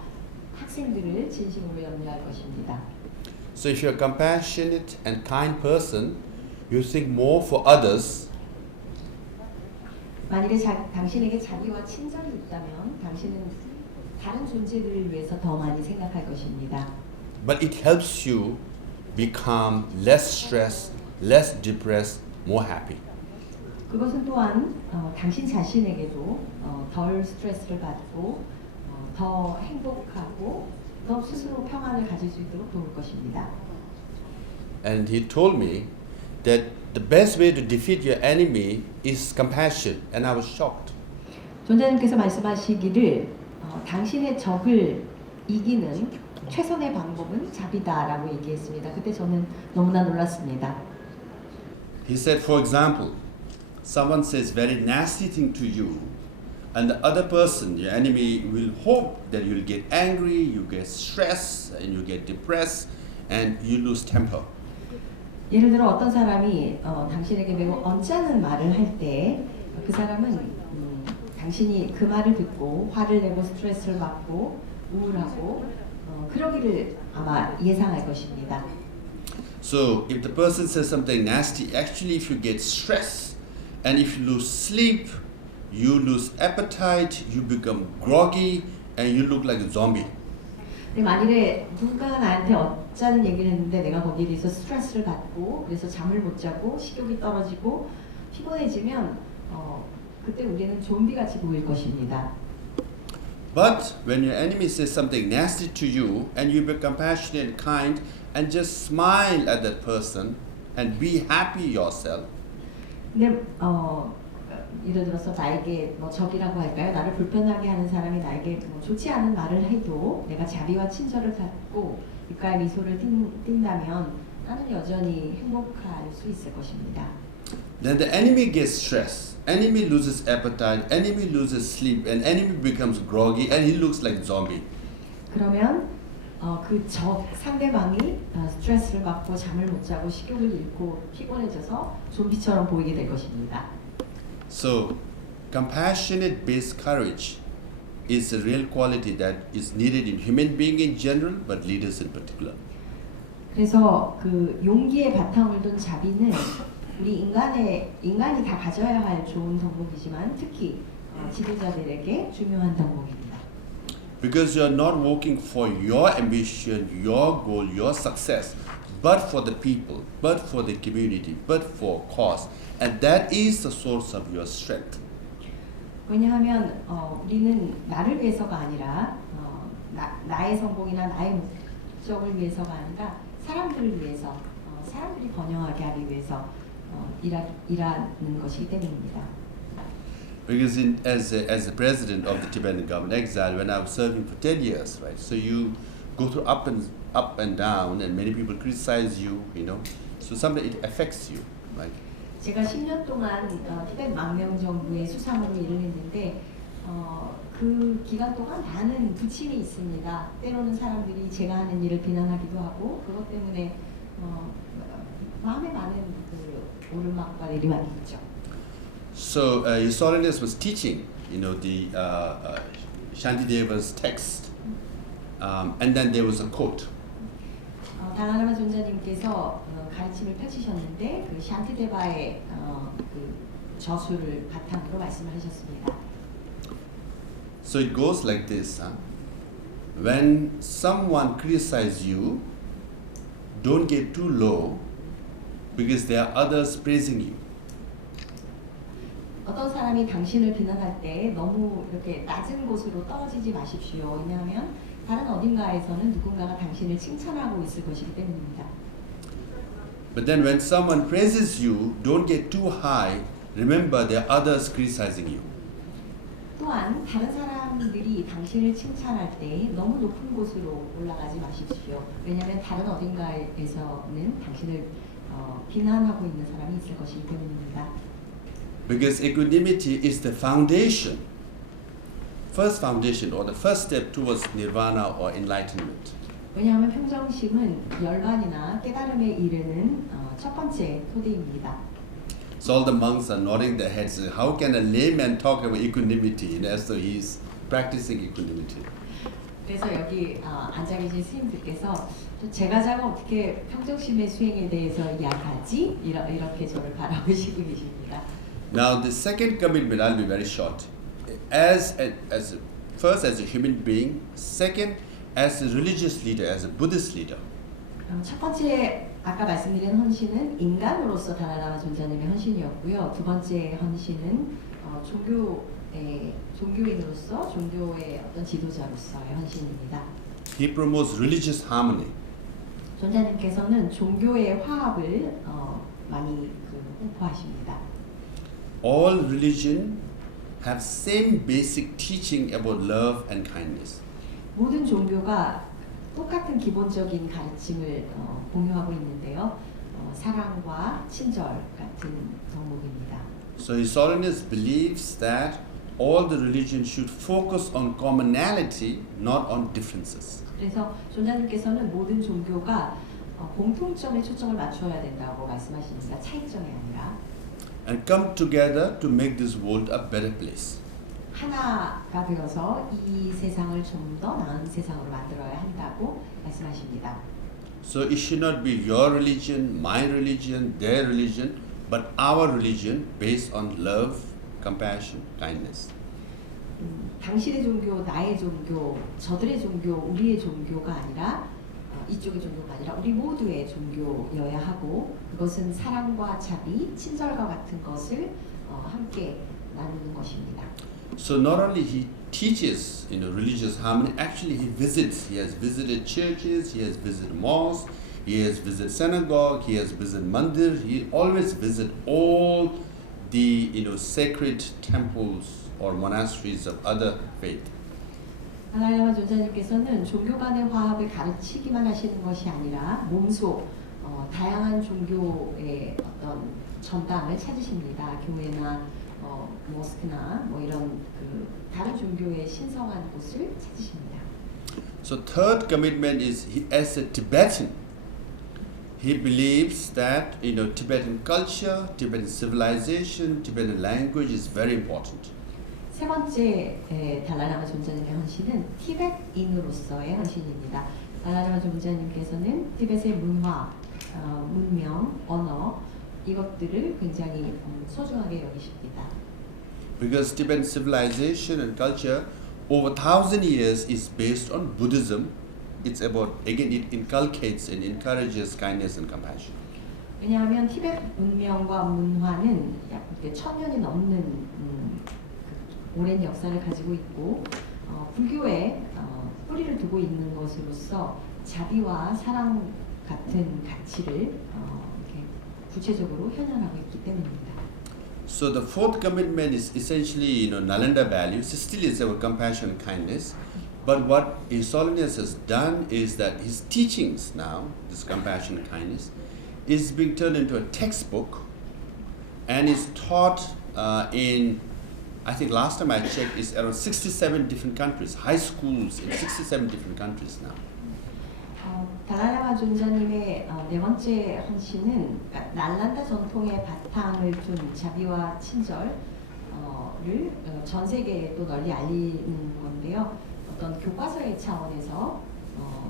학생들을 진심으로 염려할 것입니다. So if you're a compassionate and kind person, you think more for others. 만일에 당신에게 자비와 친절이 있다면 당신은 다른 존재들을 위해서 더 많이 생각할 것입니다. But it helps you become less stressed, less depressed, more happy. 그것은 또한 당신 자신에게도 덜 스트레스를 받고 더 행복하고 더 스스로 평안을 가질 수 있도록 도울 것입니다. And he told me that the best way to defeat your enemy is compassion, and I was shocked. 존자님께서 말씀하시기를 당신의 적을 이기는 최선의 방법은 자비다라고 얘기했습니다. 그때 저는 너무나 놀랐습니다. He said, for example, someone says very nasty thing to you, and the other person, your enemy, will hope that you'll get angry, you get stressed, and you get depressed, and you lose temper. 예를 들어 어떤 사람이 당신에게 매우 언짢은 말을 할 때 그 사람은 당신이 그 말을 듣고 화를 내고 스트레스를 받고 우울하고 그러기를 아마 예상할 것입니다. So if the person says something nasty, actually if you get stressed and if you lose sleep, you lose appetite, you become groggy and you look like a zombie. 근데 만일에 누가 나한테 어쩌는 얘기를 했는데 내가 거기에 대해서 스트레스를 받고 그래서 잠을 못 자고 식욕이 떨어지고 피곤해지면 그때 우리는 좀비같이 보일 것입니다. But when your enemy says something nasty to you and you be compassionate and kind and just smile at that person and be happy yourself. 근데 예를 들어서 나에게 적이라고 할까요? 나를 불편하게 하는 사람이 나에게 좋지 않은 말을 해도 내가 자비와 친절을 갖고 입가에 미소를 띈다면 나는 여전히 행복할 수 있을 것입니다. Then the enemy gets stressed, enemy loses appetite, enemy loses sleep, and enemy becomes groggy and he looks like a zombie. 그러면 그 적 상대방이 스트레스를 받고 잠을 못 자고 식욕을 잃고 피곤해져서 좀비처럼 보이게 될 것입니다. So, compassionate based courage is a real quality that is needed in human beings in general, but leaders in particular. 그래서 그 용기의 바탕을 둔 자비는 우리 인간이 다 가져야 할 좋은 덕목이지만 특히 지도자들에게 중요한 덕목입니다. Because you are not working for your ambition, your goal, your success, but for the people, but for the community, but for cause, and that is the source of your strength. 왜냐하면 우리는 나를 위해서가 아니라 나의 성공이나 나의 목적을 위해서가 아니라 사람들을 위해서 사람들이 번영하게 하기 위해서 일하는 것이기 때문입니다. Because as the president of the Tibetan government exile, when I was serving for 10 years, right? So you go through up and down, and many people criticize you, you know. So sometimes it affects you, right? 제가 10년 동안 티벳 망명정부의 수사관으로 일을 했는데 그 기간 동안 많은 부침이 있습니다. 때로는 사람들이 제가 하는 일을 비난하기도 하고 그것 때문에 마음에 많은 그 오르막과 내리막이 있죠. So His Holiness was teaching, the Shantideva's text, and then there was a quote. 달라라마 존자님께서 가르침을 펼치셨는데 그 샨티데바의 그 저수를 바탕으로 말씀을 하셨습니다. So it goes like this: when someone criticizes you, don't get too low, because there are others praising you. 어떤 사람이 당신을 비난할 때 너무 이렇게 낮은 곳으로 떨어지지 마십시오. 왜냐하면 다른 어딘가에서는 누군가가 당신을 칭찬하고 있을 것이기 때문입니다. But then when someone praises you, don't get too high. Remember, there are others criticizing you. 또한 다른 사람들이 당신을 칭찬할 때 너무 높은 곳으로 올라가지 마십시오. 왜냐하면 다른 어딘가에서는 당신을 비난하고 있는 사람이 있을 것이기 때문입니다. Because equanimity is the foundation, first foundation or the first step towards nirvana or enlightenment. 왜냐하면 평정심은 열반이나 깨달음에 이르는 첫 번째 토대입니다. So all the monks are nodding their heads. How can a layman talk about equanimity as though he is practicing equanimity? 그래서 여기 앉아 계신 스님들께서 제가 자가 어떻게 평정심의 수행에 대해서 이야기하지? 이렇게 저를 바라보시고 계십니다. Now the second commitment, I'll be very short. First as a human being, second as a religious leader, as a Buddhist leader. 첫 번째 아까 말씀드린 헌신은 인간으로서 달라라마 존자님의 헌신이었고요. 두 번째 헌신은 종교인으로서 종교의 어떤 지도자로서의 헌신입니다. He promotes religious harmony. 존자님께서는 종교의 화합을 많이 홍보하십니다. All religion have same basic teaching about love and kindness. 모든 종교가 똑같은 기본적인 가르침을 공유하고 있는데요. 사랑과 친절 같은 덕목입니다. So His Holiness believes that all the religions should focus on commonality, not on differences. 그래서 존자님께서는 모든 종교가 공통점에 초점을 맞춰야 된다고 말씀하십니다. 차이점이 아니라. And come together to make this world a better place. 하나가 되어서 이 세상을 좀 더 나은 세상으로 만들어야 한다고 말씀하십니다. So it should not be your religion, my religion, their religion, but our religion based on love, compassion, kindness. 당신의 종교, 나의 종교, 저들의 종교, 우리의 종교가 아니라 이쪽의 종교가 아니라 우리 모두의 종교여야 하고 그것은 사랑과 자비, 친절과 같은 것을 함께 나누는 것입니다. So not only he teaches, religious harmony. Actually, he visits. He has visited churches. He has visited mosques. He has visited synagogue. He has visited mandir. He always visits all the sacred temples or monasteries of other faith. 달라이라마 존자님께서는 종교 간의 화합을 가르치기만 하시는 것이 아니라 몸소 다양한 종교의 어떤 전당을 찾으십니다. 교회나 모스크나 이런 다른 종교의 신성한 곳을 찾으십니다. So third commitment is as a Tibetan. He believes that Tibetan culture, Tibetan civilization, Tibetan language is very important. 세 번째 달라이라마 존자님의 헌신은 티벳인으로서의 헌신입니다. 달라이라마 존자님께서는 티벳의 문화, 문명, 언어 이것들을 굉장히 소중하게 여기십니다. Because Tibetan civilization and culture over 1,000 years is based on Buddhism. It's about, again, it inculcates and encourages kindness and compassion. 왜냐하면 티벳 문명과 문화는 약 1,000년이 넘는 오랜 역사를 가지고 있고 불교에 뿌리를 두고 있는 것으로서 자비와 사랑 같은 가치를 이렇게 구체적으로 현현하고 있기 때문입니다. So the fourth commitment is essentially, Nalanda values. It still is about compassion and kindness. But what His Holiness has done is that his teachings now, this compassion and kindness, is being turned into a textbook and is taught in, I think last time I checked, is around 67 different countries, high schools in 67 different countries now. 달라이라마 존자님의 네 번째 헌신은 날란다 전통의 바탕을 둔 자비와 친절을 전 세계에 또 널리 알리는 건데요. 어떤 교과서의 차원에서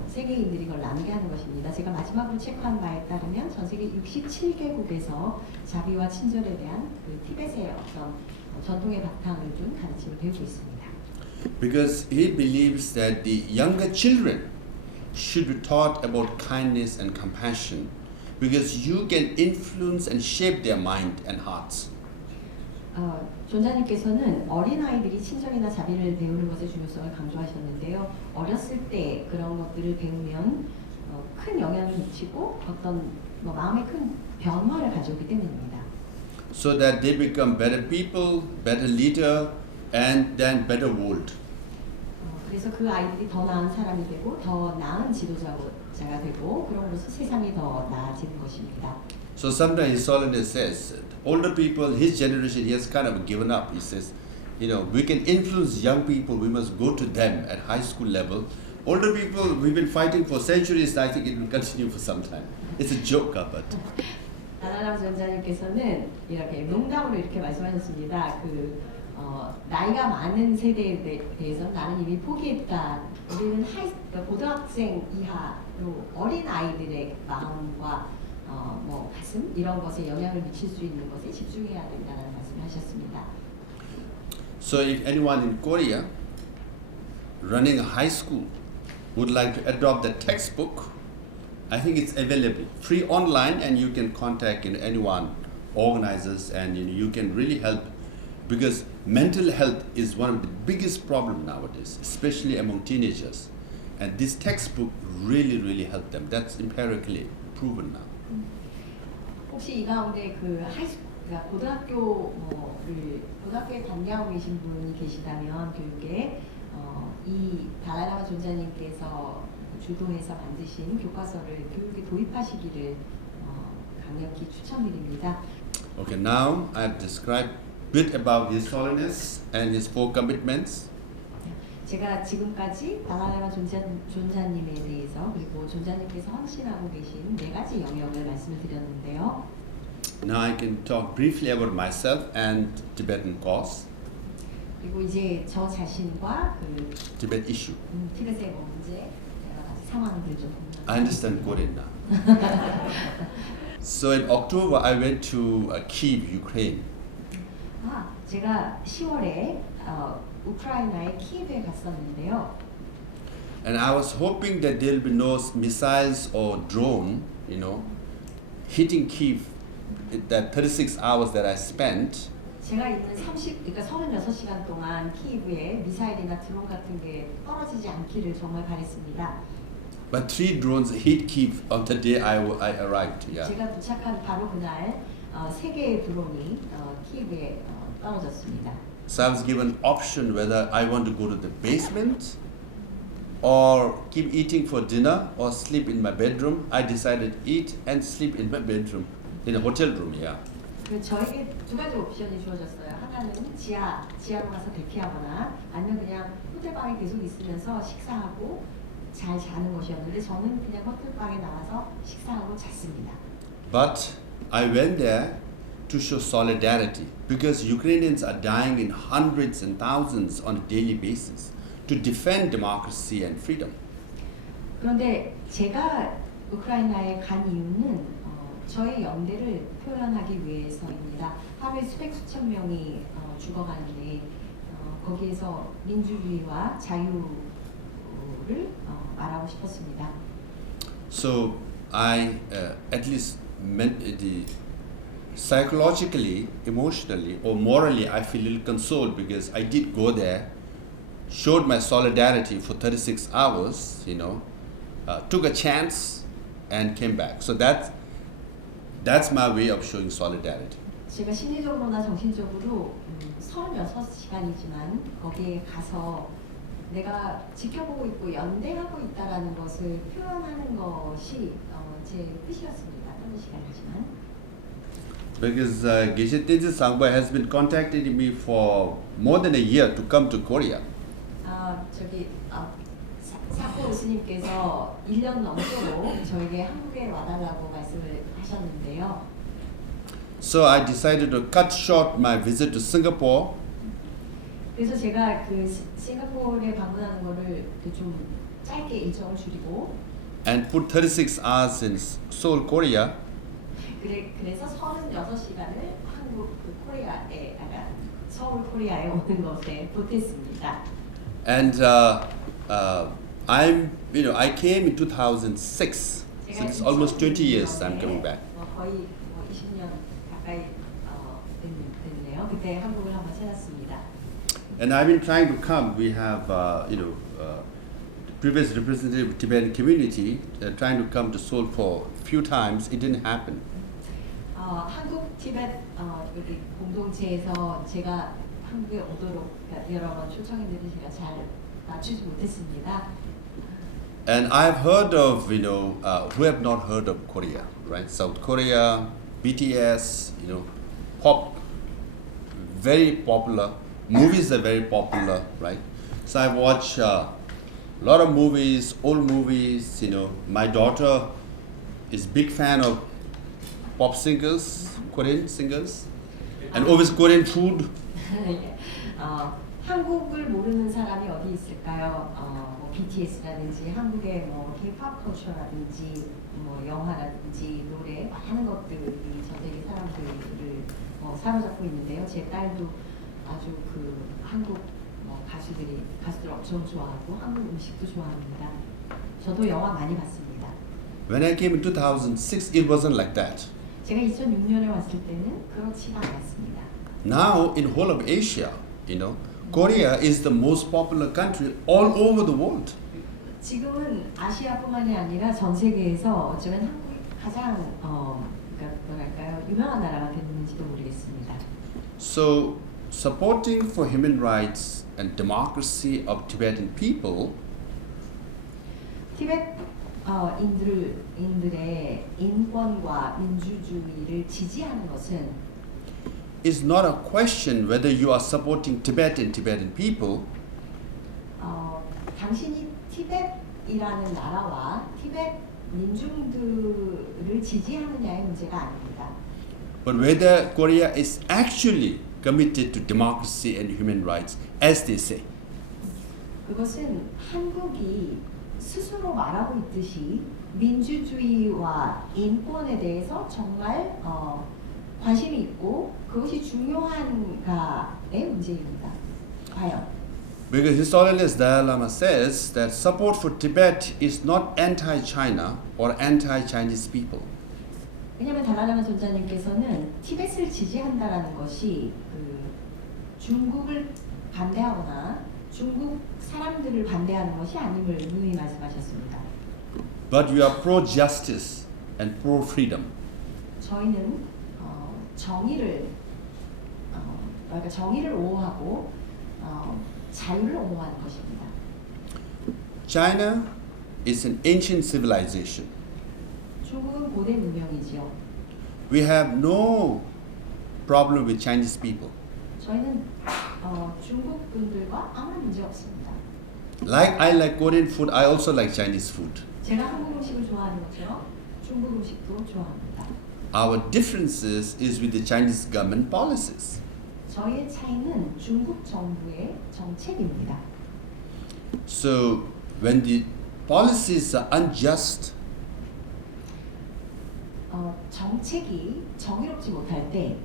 세계인들이 이걸 나누게 하는 것입니다. 제가 마지막으로 체크한 바에 따르면 전 세계 67개국에서 자비와 친절에 대한 그 티벳의 어떤 전통의 바탕을 둔 가르침을 배우고 있습니다. Because he believes that the younger children should be taught about kindness and compassion, because you can influence and shape their mind and hearts. 존자님께서는 어린아이들이 친절이나 자비를 배우는 것의 중요성을 강조하셨는데요. 어렸을 때 그런 것들을 배우면 큰 영향을 미치고 어떤 마음에 큰 변화를 가져오기 때문입니다. So that they become better people, better leader, and then better world. 그래서 그 아이들이 더 나은 사람이 되고 더 나은 지도자가 되고 그럼으로써 세상이 더 나아지는 것입니다. So sometimes His Holiness says, older people, his generation, he has kind of given up. He says, you know, we can influence young people, we must go to them at high school level. Older people, we've been fighting for centuries, I think it will continue for some time. It's a joke, but. 달라이라마 존자님께서는 이렇게 농담으로 이렇게 말씀하셨습니다. 나이가 많은 세대에 대해서 나는 이미 포기했다. 우리는 고등학생 이하로 어린 아이들의 마음과 가슴 이런 것에 영향을 미칠 수 있는 것에 집중해야 된다는 말씀을 하셨습니다. So if anyone in Korea running a high school would like to adopt the textbook, I think it's available free online, and you can contact anyone, organizers, and you can really help. Because mental health is one of the biggest problems nowadays, especially among teenagers. And this textbook really helped them. That's empirically proven now. 혹시 이 가운데 고등학교에 관여하고 계신 분이 계시다면 교육에 이 달라이라마 존자님께서 주도해서 만드신 교과서를 교육에 도입하시기를 강력히 추천드립니다. Okay, now I've described bit about His Holiness and His 4 commitments. 제가 지금까지 달라이라마 존자님에 대해서 그리고 존자님께서 헌신하고 계신 4가지 영역을 말씀을 드렸는데요. Now I can talk briefly about myself and Tibetan cause, 그리고 이제 저 자신과 Tibet issue. 티벳의 문제 여러 가지 상황들 좀. I understand Korean now. So in October I went to Kyiv, Ukraine. 제가 10월에 우크라이나의 키이브에 갔었는데요. And I was hoping that there will be no missiles or drone, hitting Kyiv. That 36 hours that I spent. 제가 있는 36시간 동안 키이브에 미사일이나 드론 같은 게 떨어지지 않기를 정말 바랬습니다. But 3 drones hit Kyiv on the day I arrived. Yeah. 제가 도착한 바로 그날 3개의 드론이 키이브에 떨어졌습니다. So I was given option whether I want to go to the basement or keep eating for dinner or sleep in my bedroom. I decided eat and sleep in my bedroom, in a hotel room. Yeah. 저에게 2가지 옵션이 주어졌어요. 하나는 지하로 가서 대피하거나 아니면 그냥 호텔방에 계속 있으면서 식사하고 잘 자는 것이었는데 저는 그냥 호텔방에 나와서 식사하고 잤습니다. But I went there to show solidarity because Ukrainians are dying in hundreds and thousands on a daily basis to defend democracy and freedom. 그런데 제가 우크라이나에 간 이유는 저의 연대를 표현하기 위해서입니다. 하루에 수천 명이 죽어가는데 거기에서 민주주의와 자유를 말하고 싶었습니다. So I at least psychologically, emotionally, or morally, I feel a little consoled because I did go there, showed my solidarity for 36 hours, took a chance and came back. So that's my way of showing solidarity. 제가 심리적으로나 정신적으로 36시간이지만 거기에 가서 내가 지켜보고 있고 연대하고 있다라는 것을 표현하는 것이 제 뜻이었습니다. 짧은 시간이지만. because Geshe Tenzin Sangpa has been contacting me for more than a year to come to Korea. 사코 스님께서 1년 넘도록 저에게 한국에 와달라고 말씀을 하셨는데요. So I decided to cut short my visit to Singapore 그래서 제가 그 싱가포르에 방문하는 거를 좀 짧게 일정을 줄이고 and put 36 hours in Seoul, Korea. 그래서 36시간을 한국 그 코리아에 서울 코리아에 오는 것에 보탰습니다. And I came in 2006. So it's almost 20 years I'm coming back. 거의 20년 가까이 됐네요. 그때 한국을 한번 찾았습니다. And I've been trying to come. We have, previous representative of Tibetan community trying to come to Seoul for a few times. It didn't happen. 한국 티벳 여기 공동체에서 제가 한국에 오도록 여러 번 초청했는데 제가 잘 맞추지 못했습니다. And I've heard of, who have not heard of Korea, right? South Korea, BTS, pop, very popular. Movies are very popular, right? So I watch a lot of movies, old movies. My daughter is big fan of pop singers, Korean singers, and always Korean food. 한국을 모르는 사람이 어디 있을까요? BTS라든지 한국의 K-pop 컬처라든지 영화라든지 노래 많은 것들이 전 세계 사람들을 사로잡고 있는데요. 제 딸도 아주 한국 가수들 엄청 좋아하고 한국 음식도 좋아합니다. 저도 영화 많이 봤습니다. When I came in 2006, it wasn't like that. 제가 2006년에 왔을 때는 그렇지가 않았습니다. Now in whole of Asia, Korea is the most popular country all over the world. 지금은 아시아뿐만이 아니라 전 세계에서 어쩌면 한국이 가장 유명한 나라가 됐는지도 모르겠습니다. So supporting for human rights and democracy of Tibetan people 티벳 인들의 인권과 민주주의를 지지하는 것은 is not a question whether you are supporting Tibetan people. 당신이 티벳이라는 나라와 티벳 민중들을 지지하느냐의 문제가 아닙니다. But whether Korea is actually committed to democracy and human rights, as they say. 그것은 한국이 스스로 말하고 있듯이 민주주의와 인권에 대해서 정말 관심이 있고 그것이 중요한가의 문제입니다. 과연. Because His Holiness Dalai Lama says that support for Tibet is not anti-China or anti-Chinese people. 왜냐하면 달라라마 존자님께서는 티벳을 지지한다라는 것이 중국을 반대하거나 중국 사람들을 반대하는 것이 아님을 누이 말씀하셨습니다. But we are pro-justice and pro-freedom. 저희는 정의를 옹호하고 자유를 옹호하는 것입니다. China is an ancient civilization. 중국은 고대 문명이지요. We have no problem with Chinese people. 저희는 중국 분들과 아무 문제 없습니다. Like I like Korean food, I also like Chinese food. 제가 한국 음식을 좋아하는 것처럼 중국 음식도 좋아합니다. Our differences is with the Chinese government policies. 저희의 차이는 중국 정부의 정책입니다. So when the policies are unjust, 정책이 정의롭지 못할 때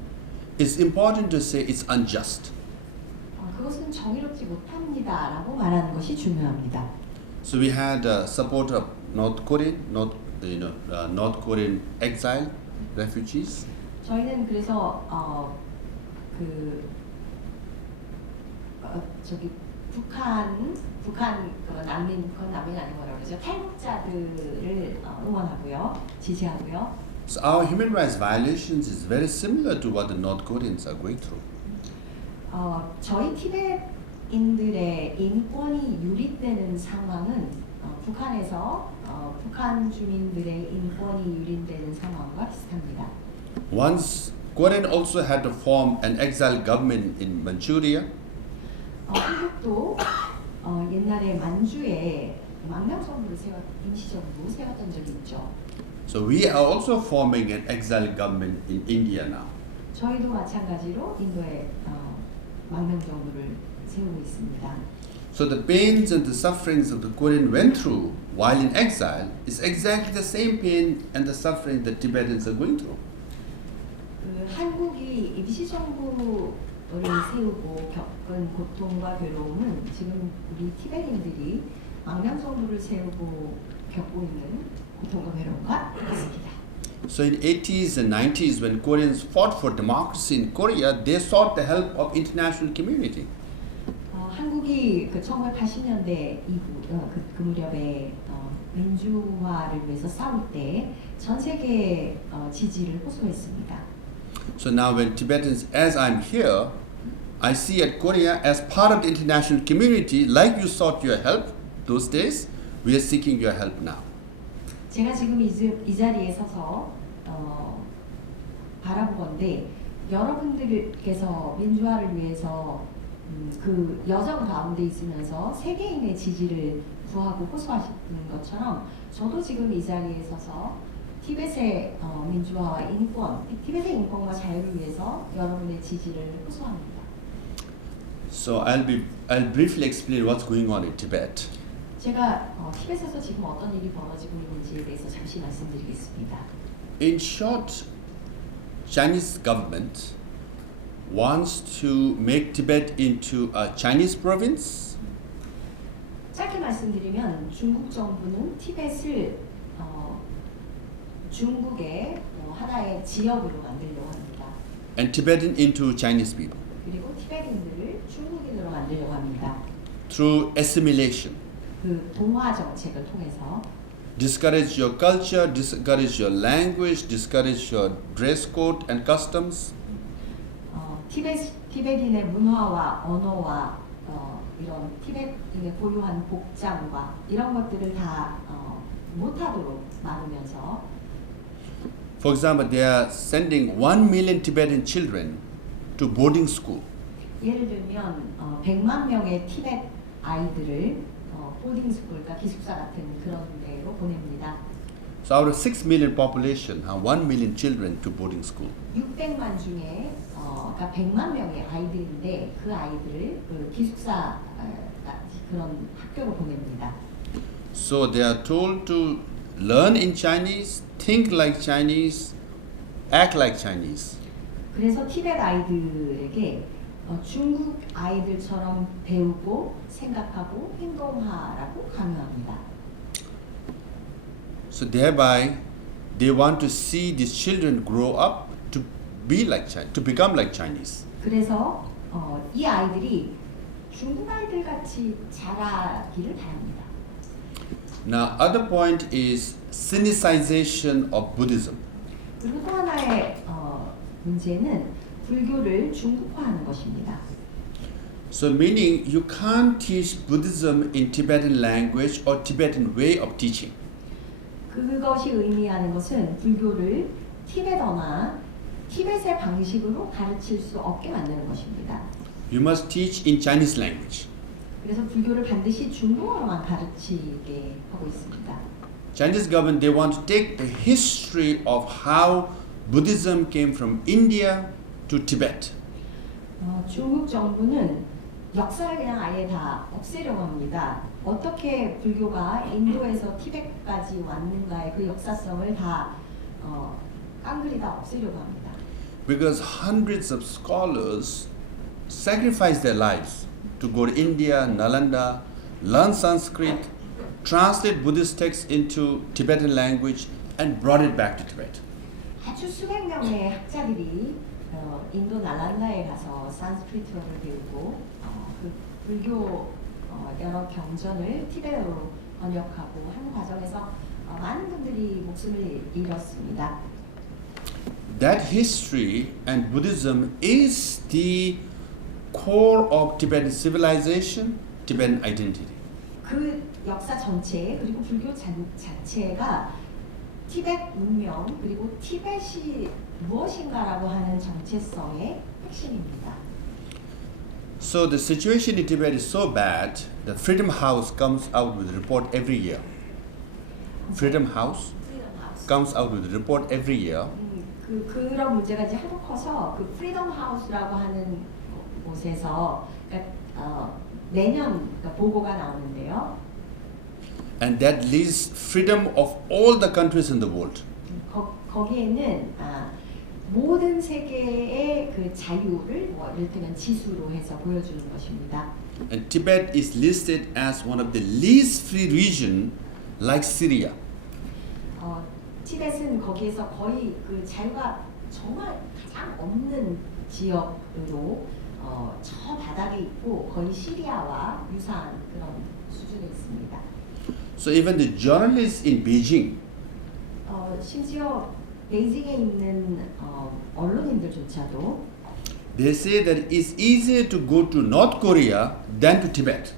it's important to say it's unjust. 그것은 정의롭지 못합니다라고 말하는 것이 중요합니다. So we had support of North Korean exile refugees. 저희는 그래서 북한 그런 난민 아닌 거라고 그러죠. 탈북자들을 응원하고요, 지지하고요. So our human rights violations is very similar to what the North Koreans are going through. 저희 티벳인들의 인권이 유린되는 상황은 북한에서 북한 주민들의 인권이 유린되는 상황과 비슷합니다. Once Korean also had to form an exile government in Manchuria. 한국도 옛날에 만주에 망명정부를 임시정부 세웠던 적이 있죠. So we are also forming an exile government in India now. 저희도 마찬가지로 인도에 망명정부를 세우고 있습니다. So the pains and the sufferings of the Korean went through while in exile is exactly the same pain and the suffering that Tibetans are going through. 그 한국이 임시정부를 세우고 겪은 고통과 괴로움은 지금 우리 티베트인들이 망명정부를 세우고 겪고 있는 고통과 괴로움과 같습니다. So in 80s and 90s when Koreans fought for democracy in Korea, they sought the help of international community. 한국이 그 1980년대 이후 그 무렵에 민주화를 위해서 싸울 때 전 세계의 지지를 호소했습니다. So now when Tibetans, as I'm here, I see at Korea as part of the international community, like you sought your help those days, we are seeking your help now. 제가 지금 이 자리에 서서 바라보건대 여러분들께서 민주화를 위해서 그 여정 가운데 있으면서 세계인의 지지를 구하고 호소하시는 것처럼 저도 지금 이 자리에 서서 티벳의 민주화와 인권, 티벳의 인권과 자유를 위해서 여러분의 지지를 호소합니다. So I'll briefly explain what's going on in Tibet. 제가 티벳에서 지금 어떤 일이 벌어지고 있는지에 대해서 잠시 말씀드리겠습니다. In short, Chinese government wants to make Tibet into a Chinese province. 짧게 말씀드리면 중국 정부는 티벳을 중국의 하나의 지역으로 만들려고 합니다. And Tibetan into Chinese people 그리고 티베트인들을 중국인으로 만들려고 합니다. through assimilation. 그 동화 정책을 통해서 Discourage your culture, discourage your language, discourage your dress code and customs. 티베트인의 문화와 언어와 이런 티베트인의 고유한 복장과 이런 것들을 다 못하도록 막으면서 For example, they are sending 1 million Tibetan children to boarding school. 예를 들면 100만 명의 티베트 아이들을 보딩 스쿨, 그러니까 기숙사 같은 그런 데로 보냅니다. So out of 6 million population, 1 million children to boarding school. 600만 중에 그러니까 100만 명의 아이들인데 그 아이들을 그 기숙사 그런 학교로 보냅니다. So they are told to learn in Chinese, think like Chinese, act like Chinese. 그래서 티베트 아이들에게 중국 아이들처럼 배우고 생각하고 행동하라고 강요합니다. So thereby, they want to see these children grow up to be like Chinese, to become like Chinese. 그래서 이 아이들이 중국 아이들 같이 자라기를 바랍니다. Now, other point is Sinicization of Buddhism. 그리고 또 하나의 문제는 불교를 중국화하는 것입니다. So meaning you can't teach Buddhism in Tibetan language or Tibetan way of teaching. 그것이 의미하는 것은 불교를 티베트어나 티벳의 방식으로 가르칠 수 없게 만드는 것입니다. You must teach in Chinese language. 그래서 불교를 반드시 중국어로만 가르치게 하고 있습니다. Chinese government, they want to take the history of how Buddhism came from India to Tibet. 중국 정부는 역사를 그냥 아예 다 없애려고 합니다. 어떻게 불교가 인도에서 티벳까지 왔는가의 그 역사성을 다 깡그리 다 없애려고 합니다. Because hundreds of scholars sacrificed their lives to go to India, Nalanda, learn Sanskrit, translate Buddhist texts into Tibetan language and brought it back to Tibet. 아주 수백 명의 학자들이 인도 날란다에 가서 산스크리트어를 배우고 그 불교 여러 경전을 티베트어로 번역하고 하는 과정에서 많은 분들이 목숨을 잃었습니다. That history and Buddhism is the core of Tibetan civilization, Tibetan identity. 그 역사 전체 그리고 불교 자체가 티벳 문명 그리고 티벳이 무엇인가라고 하는 정체성의 핵심입니다. So the situation in Tibet is so bad that Freedom House comes out with a report every year. Freedom House comes out with a report every year. 그런 문제가 이제 하도 커서 그 프리덤 하우스라고 하는 곳에서 그러니까, 매년 그러니까 보고가 나오는데요. And that lists freedom of all the countries in the world. 거기에는 모든 세계의 그 자유를 뭐 이를테면 지수로 해서 보여주는 것입니다. And Tibet is listed as one of the least free region, like Syria. 티벳은 거기에서 거의 그 자유가 정말 가장 없는 지역으로 저 바닥에 있고 거의 시리아와 유사한 그런 수준에 있습니다. So even the journalists in Beijing, 심지어 베이징에 있는 언론인들조차도 they say that it's easier to go to North Korea than to Tibet.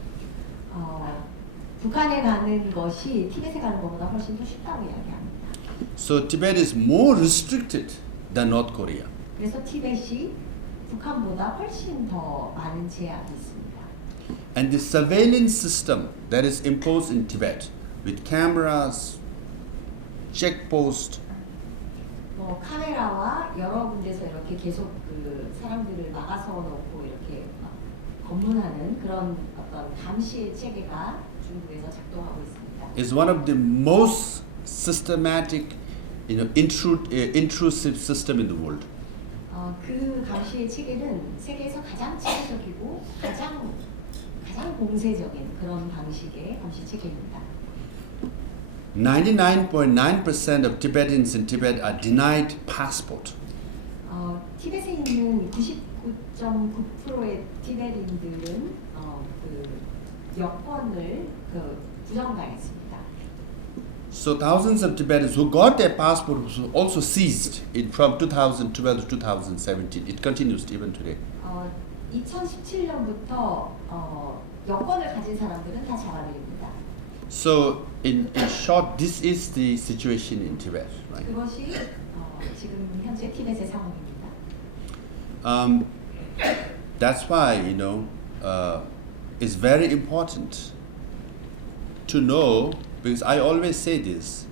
북한에 가는 것이 티벳에 가는 것보다 훨씬 더 쉽다고 이야기합니다. So Tibet is more restricted than North Korea. 그래서 티벳이 북한보다 훨씬 더 많은 제약이 있습니다. And the surveillance system that is imposed in Tibet with cameras, checkposts, 카메라와 여러 군데서 이렇게 계속 그 사람들을 막아서 놓고 이렇게 검문하는 그런 어떤 감시 체계가 중국에서 작동하고 있습니다. is one of the most systematic, intrusive system in the world. 그 감시의 체계는 세계에서 가장 체계적이고 가장 공세적인 그런 방식의 감시 체계입니다. 99.9% of Tibetans in Tibet are denied passport. 티벳에 있는 99.9%의 티베트인들은 그 여권을 부정당했습니다. So thousands of Tibetans who got their passport was also seized from 2012 to 2017. It continues even today. 2017년부터 여권을 가진 사람들은 다 잡아들입니다. So in short, this is the situation in Tibet, right? 그것이 지금 현재 티벳의 상황입니다. That's why it's very important to know, because I always say this: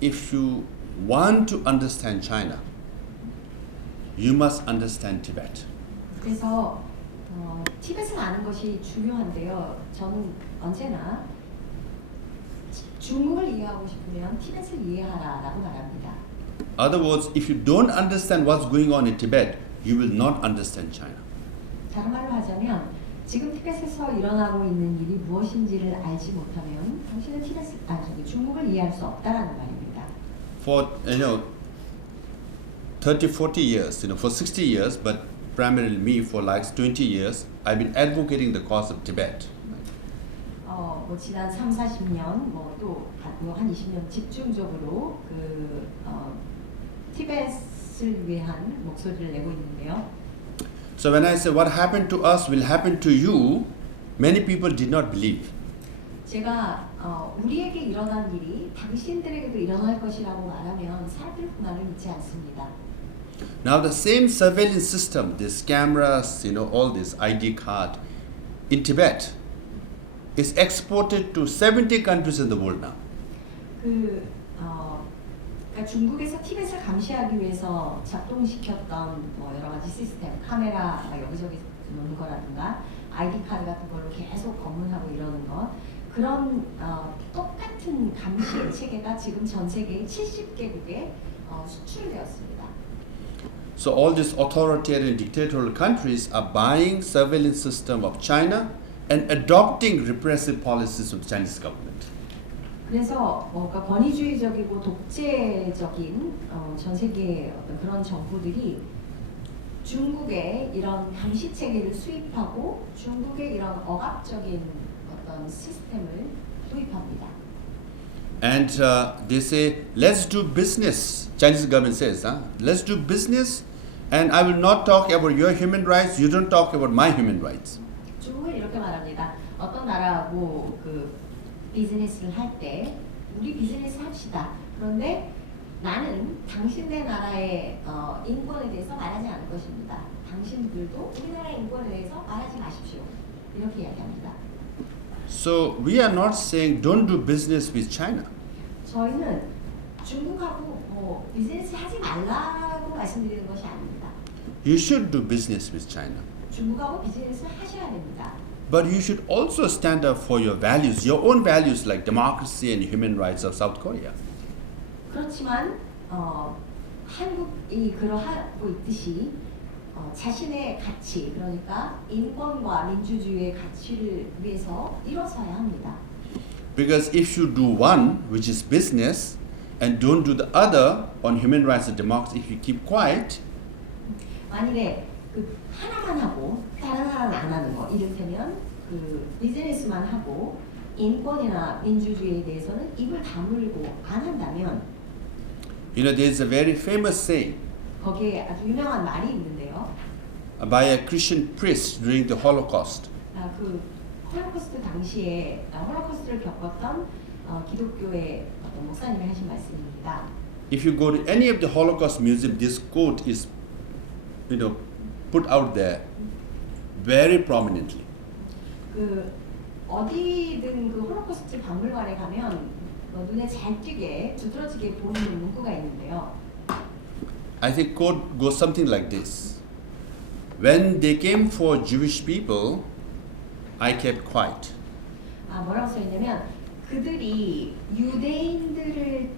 if you want to understand China, you must understand Tibet. 그래서 티벳을 아는 것이 중요한데요. 저는 언제나 중국을 이해하고 싶으면 티벳을 이해하라라고 말합니다. In other words, if you don't understand what's going on in Tibet, you will not understand China. 다른 말로 하자면 지금 티벳에서 일어나고 있는 일이 무엇인지를 알지 못하면 당신은 중국을 이해할 수 없다라는 말입니다. For 30, 40 years, for 60 years, but primarily me for like 20 years, I've been advocating the cause of Tibet. 뭐 지난 3, 40년 한 20년 집중적으로 티벳을 위한 목소리를 내고 있는데요. So when I say what happened to us will happen to you, many people did not believe. 제가 우리에게 일어난 일이 당신들에게도 일어날 것이라고 말하면 사람들이 그 말을 믿지 않습니다. Now the same surveillance system, these cameras, all this ID card in Tibet is exported to 70 countries in the world now. 그러니까 중국에서 티벳을 감시하기 위해서 작동시켰던 여러 가지 시스템, 카메라 여기저기 놓는 거라든가 ID 카드 같은 걸로 계속 검문하고 이러는 것, 그런 똑같은 감시 체계가 지금 전 세계 70개국에 수출되었습니다. So all these authoritarian dictatorial countries are buying surveillance system of China and adopting repressive policies of the Chinese government. 그래서 그러니까 권위주의적이고 독재적인 전 세계의 어떤 그런 정부들이 중국의 이런 감시 체계를 수입하고 중국의 이런 억압적인 어떤 시스템을 도입합니다. And they say, let's do business. Chinese government says, let's do business, and I will not talk about your human rights. You don't talk about my human rights. 중국은 이렇게 말합니다. 어떤 나라하고 비즈니스를 할 때 우리 비즈니스 합시다. 그런데 나는 당신네 나라의 인권에 대해서 말하지 않을 것입니다. 당신들도 우리나라 인권에 대해서 말하지 마십시오. 이렇게 이야기합니다. So we are not saying don't do business with China. 저희는 중국하고 비즈니스 하지 말라고 말씀드리는 것이 아닙니다. You should do business with China. 중국하고 비즈니스 하셔야 됩니다. But you should also stand up for your values, your own values like democracy and human rights of South Korea. 그렇지만 한국이 그러하고 있듯이 자신의 가치, 그러니까 인권과 민주주의의 가치를 위해서 일어서야 합니다. Because if you do one, which is business, and don't do the other on human rights and democracy, if you keep quiet, 만일에 그 하나만 하고 다른 하나는 안 하는 거, 이를테면 그 비즈니스만 하고 인권이나 민주주의에 대해서는 입을 다물고 안 한다면 you know, there is a very famous saying 거기에 아주 유명한 말이 있는데요. by a Christian priest during the Holocaust. 그 홀로코스트 당시에 홀로코스트를 겪었던 기독교의 어떤 목사님이 하신 말씀입니다. If you go to any of the Holocaust museum, this quote is, put out there very prominently. 그 어디든 그 홀로코스트 박물관에 가면 눈에 잘 띄게 두드러지게 보이는 문구가 있는데요. I think quote goes something like this. When they came for Jewish people, I kept quiet. 뭐라고 써 있냐면 그들이 유대인들을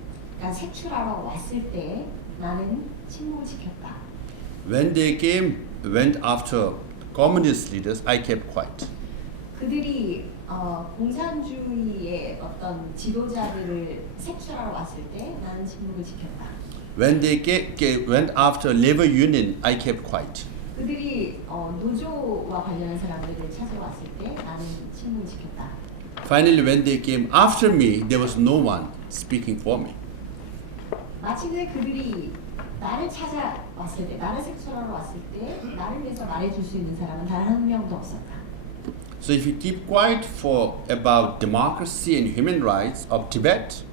색출하러 왔을 때 나는 침묵을 지켰다. When they went after communist leaders, I kept quiet. 그들이 공산주의의 어떤 지도자들을 색출하러 왔을 때 나는 침묵을 지켰다. When they went after labor union, I kept quiet. 그들이 노조와 관련한 사람들을 찾아왔을 때 나는 침묵을 지켰다. Finally, when they came after me, there was no one speaking for me. 마침내 그들이 나를 찾아왔을 때, 나를 색출하러 왔을 때 나를 위해서 말해줄 수 있는 사람은 단 한 명도 없었다. So if you keep quiet for about democracy and human rights of Tibet,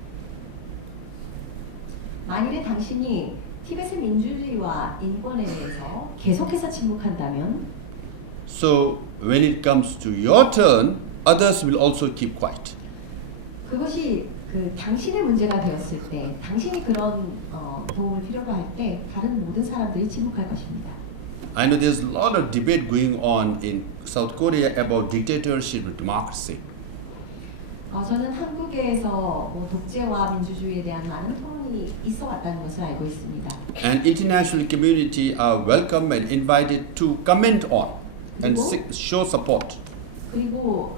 만일에 당신이 티베트 민주주의와 인권에 대해서 계속해서 침묵한다면 so when it comes to your turn, others will also keep quiet. 그것이 그 당신의 문제가 되었을 때, 당신이 그런 도움을 필요로 할 때 다른 모든 사람들이 침묵할 것입니다. I know there's a lot of debate going on in South Korea about dictatorship and democracy. 저는 한국에서 독재와 민주주의에 대한 많은 토론이 있어 왔다는 것을 알고 있습니다. And international community are welcome and invited to comment on and show support. 그리고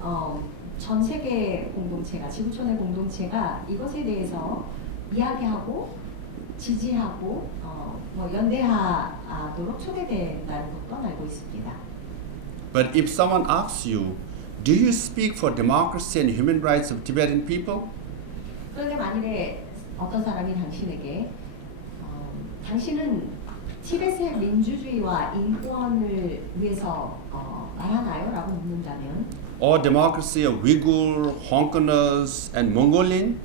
전 세계 공동체가, 지구촌의 공동체가 이것에 대해서 이야기하고 지지하고 연대하도록 초대된다는 것도 알고 있습니다. But if someone asks you, do you speak for democracy and human rights of Tibetan people? 그런데 만일에 어떤 사람이 당신에게 당신은 티베트의 민주주의와 인권을 위해서 말하나요? 라고 묻는다면 Or democracy of Uyghur, Hongkongers and Mongolian?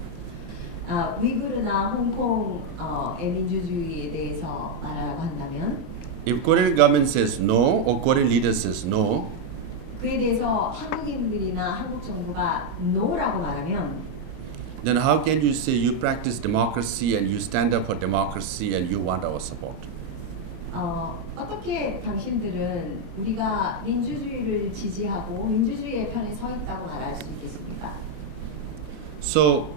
위구르나 홍콩의 민주주의에 대해서 말하라고 한다면 If Korean government says no or Korean leader says no, 그에 대해서 한국인들이나 한국 정부가 no라고 말하면 then how can you say you practice democracy and you stand up for democracy and you want our support? 어떻게 당신들은 우리가 민주주의를 지지하고 민주주의의 편에 서 있다고 말할 수 있겠습니까? So,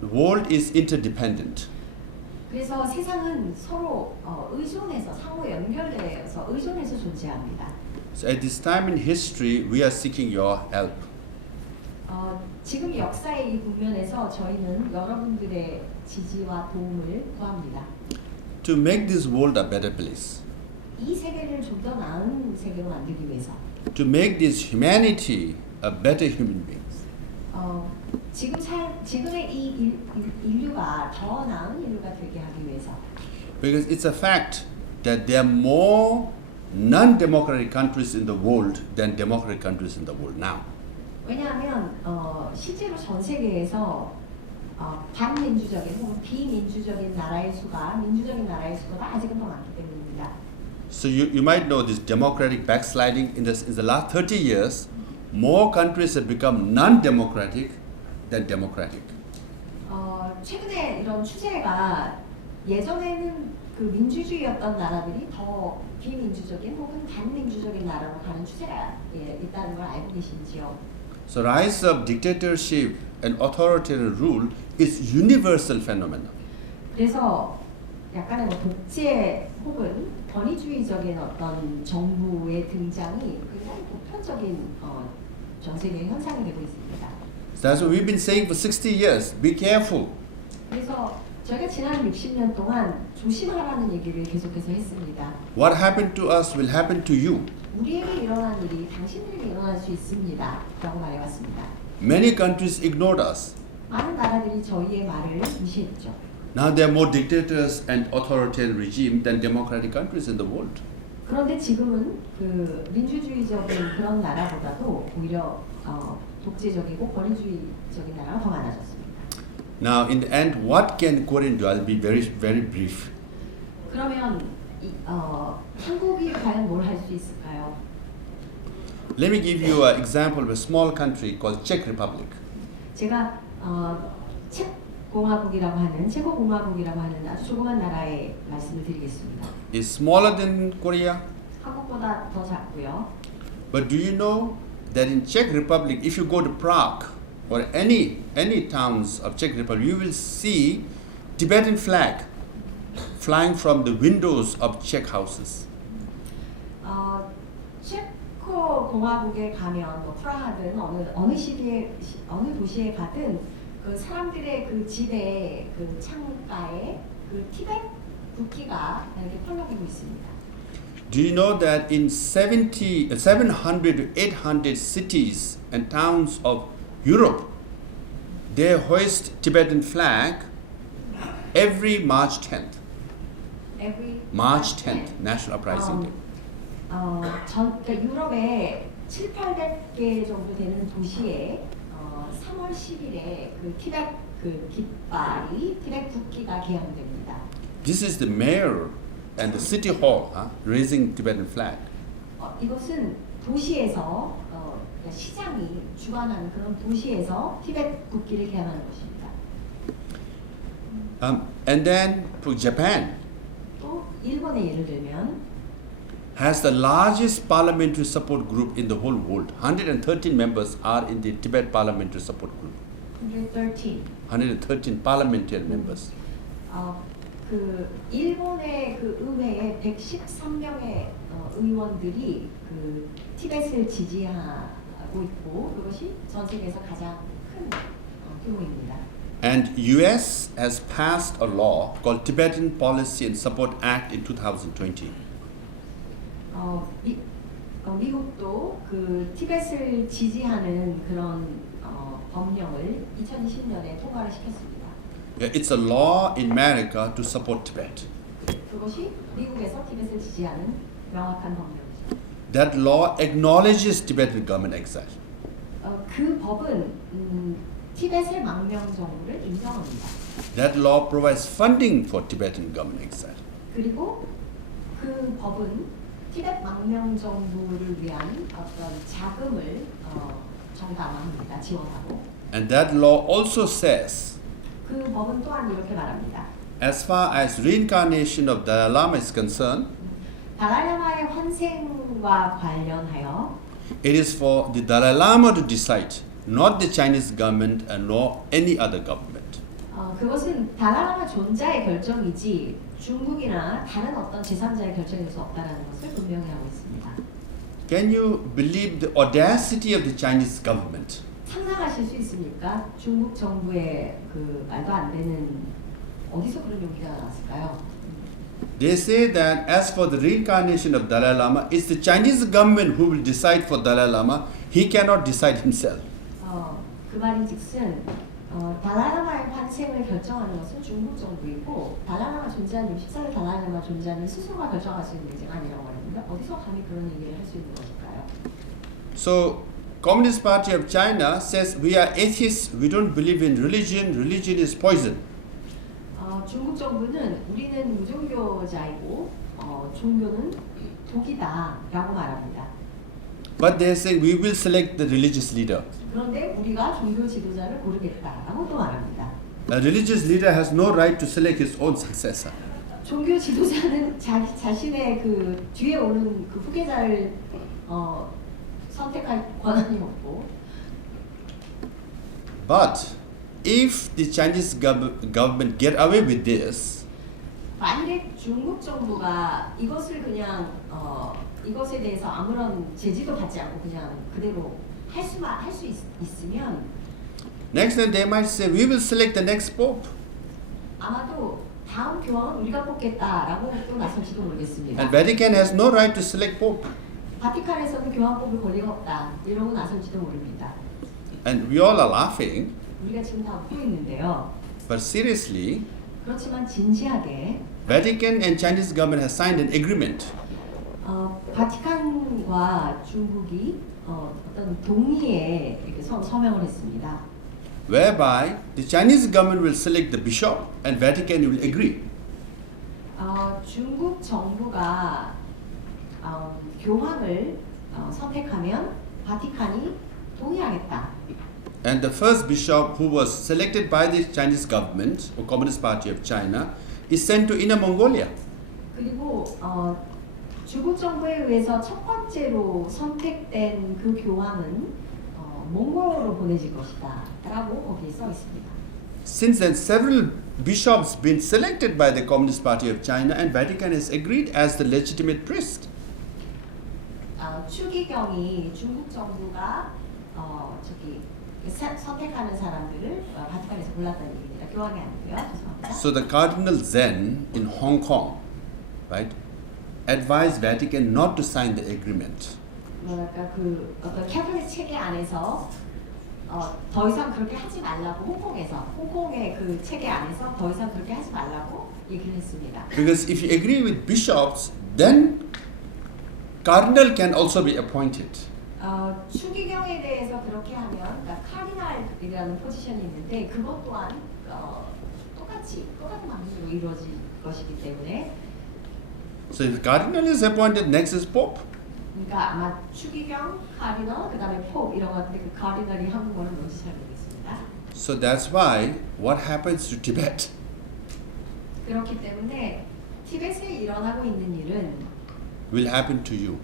the world is interdependent. 그래서 세상은 서로 의존해서 상호 연결되어서 의존해서 존재합니다. So at this time in history, we are seeking your help. 지금 역사의 이 국면에서 저희는 여러분들의 지지와 도움을 구합니다. To make this world a better place. 이 세계를 좀 더 나은 세계로 만들기 위해서. To make this humanity a better human beings. 지금의 이 인류가 더 나은 인류가 되게 하기 위해서. Because it's a fact that there are more non-democratic countries in the world than democratic countries in the world now. 왜냐하면 실제로 전 세계에서 반민주적인 혹은 비민주적인 나라의 수가 민주적인 나라의 수보다 아직은 더 많기 때문입니다. So you might know this democratic backsliding in the last 30 years, more countries have become non-democratic than democratic. 최근에 이런 추세가 예전에는 그 민주주의였던 나라들이 더 비민주적인 혹은 반민주적인 나라로 가는 추세가 있다는 걸 알고 계신지요? So rise of dictatorship and authoritarian rule is universal phenomenon. 그래서 약간의 뭐 독재 혹은 권위주의적인 어떤 정부의 등장이 굉장히 보편적인 전 세계의 현상이 되고 있습니다. So that's what we've been saying for 60 years. Be careful. 그래서 저희가 지난 60년 동안 조심하라는 얘기를 계속해서 했습니다. What happened to us will happen to you. 우리에게 일어난 일이 당신들에게 일어날 수 있습니다. 라고 말해왔습니다. Many countries ignored us. 많은 나라들이 저희의 말을 무시했죠. Now there are more dictators and authoritarian regime than democratic countries in the world. 그런데 지금은 그 민주주의적인 그런 나라보다도 오히려 독재적이고 권위주의적인 나라가 더 많아졌습니다. Now in the end, what can Korean do? I'll be very brief. 그러면 한국이 과연 뭘 할 수 있을까요? Let me give you an example of a small country called Czech Republic. 제가 체코공화국이라고 하는 아주 조그만 나라의 말씀을 드리겠습니다. It's smaller than Korea, 한국보다 더 작고요. but do you know that in Czech Republic, if you go to Prague or any towns of Czech Republic, you will see Tibetan flag flying from the windows of Czech houses. 체코 공화국에 가면 뭐 프라하든 어느 도시에 가든 그 사람들의 그 집에 그 창가에 그 티베트 국기가 이렇게 펄럭이고 있습니다. Do you know that in 700 to 800 cities and towns of Europe, they hoist Tibetan flag every March 10th. March 10th, National Uprising Day. 그러니까 유럽에 700~800개 정도 되는 도시에 3월 10일에 그 티베트 그 깃발이 티베트 국기가 개양됩니다. This is the mayor and the city hall raising Tibetan flag. 이것은 도시에서 시장이 주관하는 그런 도시에서 티베트 국기를 개양하는 것입니다. And then for Japan 또 일본의 예를 들면 has the largest parliamentary support group in the whole world. 113 members are in the Tibet parliamentary support group. 113 parliamentary members. 그 일본의 그 의회에 113명의 의원들이 그 티벳을 지지하고 있고 그것이 전 세계에서 가장 큰 규모입니다. And US has passed a law called Tibetan Policy and Support Act in 2020. 미국도 그 티벳을 지지하는 그런 법령을 2020년에 통과를 시켰습니다. It's a law in America to support Tibet. 그것이 미국에서 티벳을 지지하는 명확한 법령이죠. That law acknowledges Tibetan government exile. 그 법은 티벳의 망명 정부를 인정합니다. That law provides funding for Tibetan government exile. 그리고 그 법은 티벳 망명 정부를 위한 어떤 자금을 정당화합니다. 지원하고. And that law also says, 그 법은 또한 이렇게 말합니다. as far as reincarnation of Dalai Lama is concerned, 달라이라마의 환생과 관련하여 it is for the Dalai Lama to decide, not the Chinese government and nor any other government. 그것은 달라이라마 존자의 결정이지 중국이나 다른 어떤 제3자의 결정일 수 없다는 것을 분명히 하고 있습니다. Can you believe the audacity of the Chinese government? 상상하실 수 있습니까? 중국 정부의 그 말도 안 되는 어디서 그런 용기가 나왔을까요? They say that as for the reincarnation of Dalai Lama, it's the Chinese government who will decide for Dalai Lama. He cannot decide himself. 그 말인즉슨 달라이라마의 환생을 결정하는 것은 중국 정부이고 달라이라마 존재하는 64세 달라이라마 존재하는 스스로가 결정할 수 있는 문제가 아니라고 말합니다. 어디서 감히 그런 얘기를 할 수 있는 것일까요? So Communist Party of China says we are atheists, we don't believe in religion, religion is poison. 중국 정부는 우리는 무종교자이고 종교는 독이다라고 말합니다. But they say we will select the religious leader. 그런데 우리가 종교 지도자를 고르겠다라고 또 말합니다. A religious leader has no right to select his own successor. 종교 지도자는 자신의 그 뒤에 오는 그 후계자를 선택할 권한이 없고. But if the Chinese government get away with this, 만일에 중국 정부가 이것을 그냥 이것에 대해서 아무런 제지도 받지 않고 그냥 그대로 할 수 있으면 next then they might say we will select the next pope. 아마도 다음 교황은 우리가 뽑겠다라고 또 나설지도 모르겠습니다. And Vatican has no right to select pope. 바티칸에서는 교황 뽑을 권리가 없다 이러고 나설지도 모릅니다. And we all are laughing, 우리가 지금 다 웃고 있는데요. but seriously, 그렇지만 진지하게 Vatican and Chinese government has signed an agreement 바티칸과 중국이 어떤 동의에 이렇게 서명을 했습니다. whereby the Chinese government will select the bishop and Vatican will agree. 중국 정부가 교황을 선택하면 바티칸이 동의하겠다. And the first bishop who was selected by the Chinese government or Communist Party of China is sent to Inner Mongolia. 그리고 중국 정부에 의해서 첫 번째로 선택된 그 교황은 몽골로 보내질 것이다라고 거기에 써 있습니다. Since then, several bishops been selected by the Communist Party of China, and Vatican has agreed as the legitimate priest. 추기경이 중국 정부가 선택하는 사람들을 바티칸에서 골랐다는 얘기입니다. 교황이 아니고요. 죄송합니다. So the Cardinal Zen in Hong Kong, right, advised Vatican not to sign the agreement. 뭐랄까 그 어떤 캐톨릭 체계 안에서 더 이상 그렇게 하지 말라고 홍콩의 그 체계 안에서 더 이상 그렇게 하지 말라고 얘기를 했습니다. Because if you agree with bishops, then cardinal can also be appointed. 추기경에 대해서 그렇게 하면 그러니까 카디날이라는 포지션이 있는데 그것 또한 똑같은 방식으로 이루어질 것이기 때문에. So if the cardinal is appointed, next is pope. 그러니까 아마 추기경, 카디널, 그다음에 포프 이런 것들 그 카디널이 한국어는 뭔지 잘 모르겠습니다. So that's why what happens to Tibet? 그렇기 때문에 티벳에 일어나고 있는 일은 Will happen to you.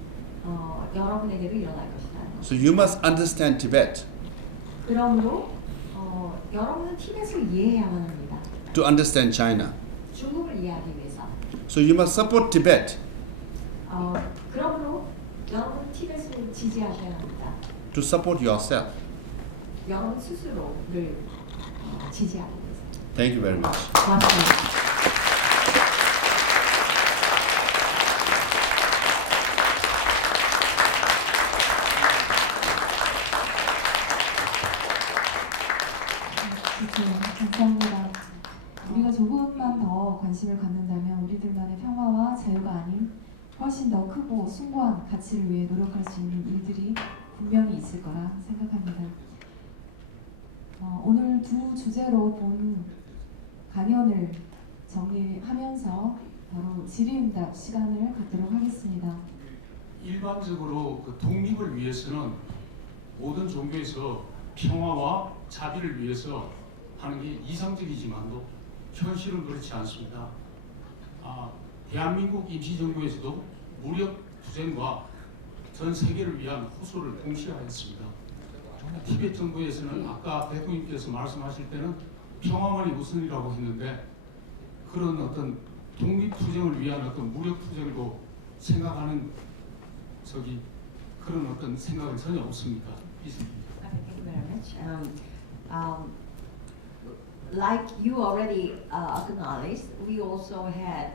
여러분에게도 일어날 것이다. So you must understand Tibet 그러므로 여러분은 티벳을 이해해야만 합니다. to understand China. 중국을 이해하기 위해서. So you must support Tibet 그러므로 여러분 티벳을 지지하셔야 합니다. to support yourself. 여러분 스스로를 지지하기 위해서. Thank you very much. 고맙습니다. 감사합니다. 우리가 조금만 더 관심을 갖는다면 우리들만의 평화와 자유가 아닌 훨씬 더 크고 숭고한 가치를 위해 노력할 수 있는 일들이 분명히 있을 거라 생각합니다. 오늘 두 주제로 본 강연을 정리하면서 바로 질의응답 시간을 갖도록 하겠습니다. 일반적으로 그 독립을 위해서는 모든 종교에서 평화와 자비를 위해서 하는 게 이상적이지만도 현실은 그렇지 않습니다. 대한민국 임시정부에서도 무력 투쟁과 전 세계를 위한 호소를 동시에 하였습니다. 티벳 정부에서는 아까 대통령께서 말씀하실 때는 평화만이 우선이라고 했는데 그런 어떤 독립 투쟁을 위한 어떤 무력 투쟁도 생각하는 그런 어떤 생각은 전혀 없습니다. Thank you very much. Like you already acknowledged, we also had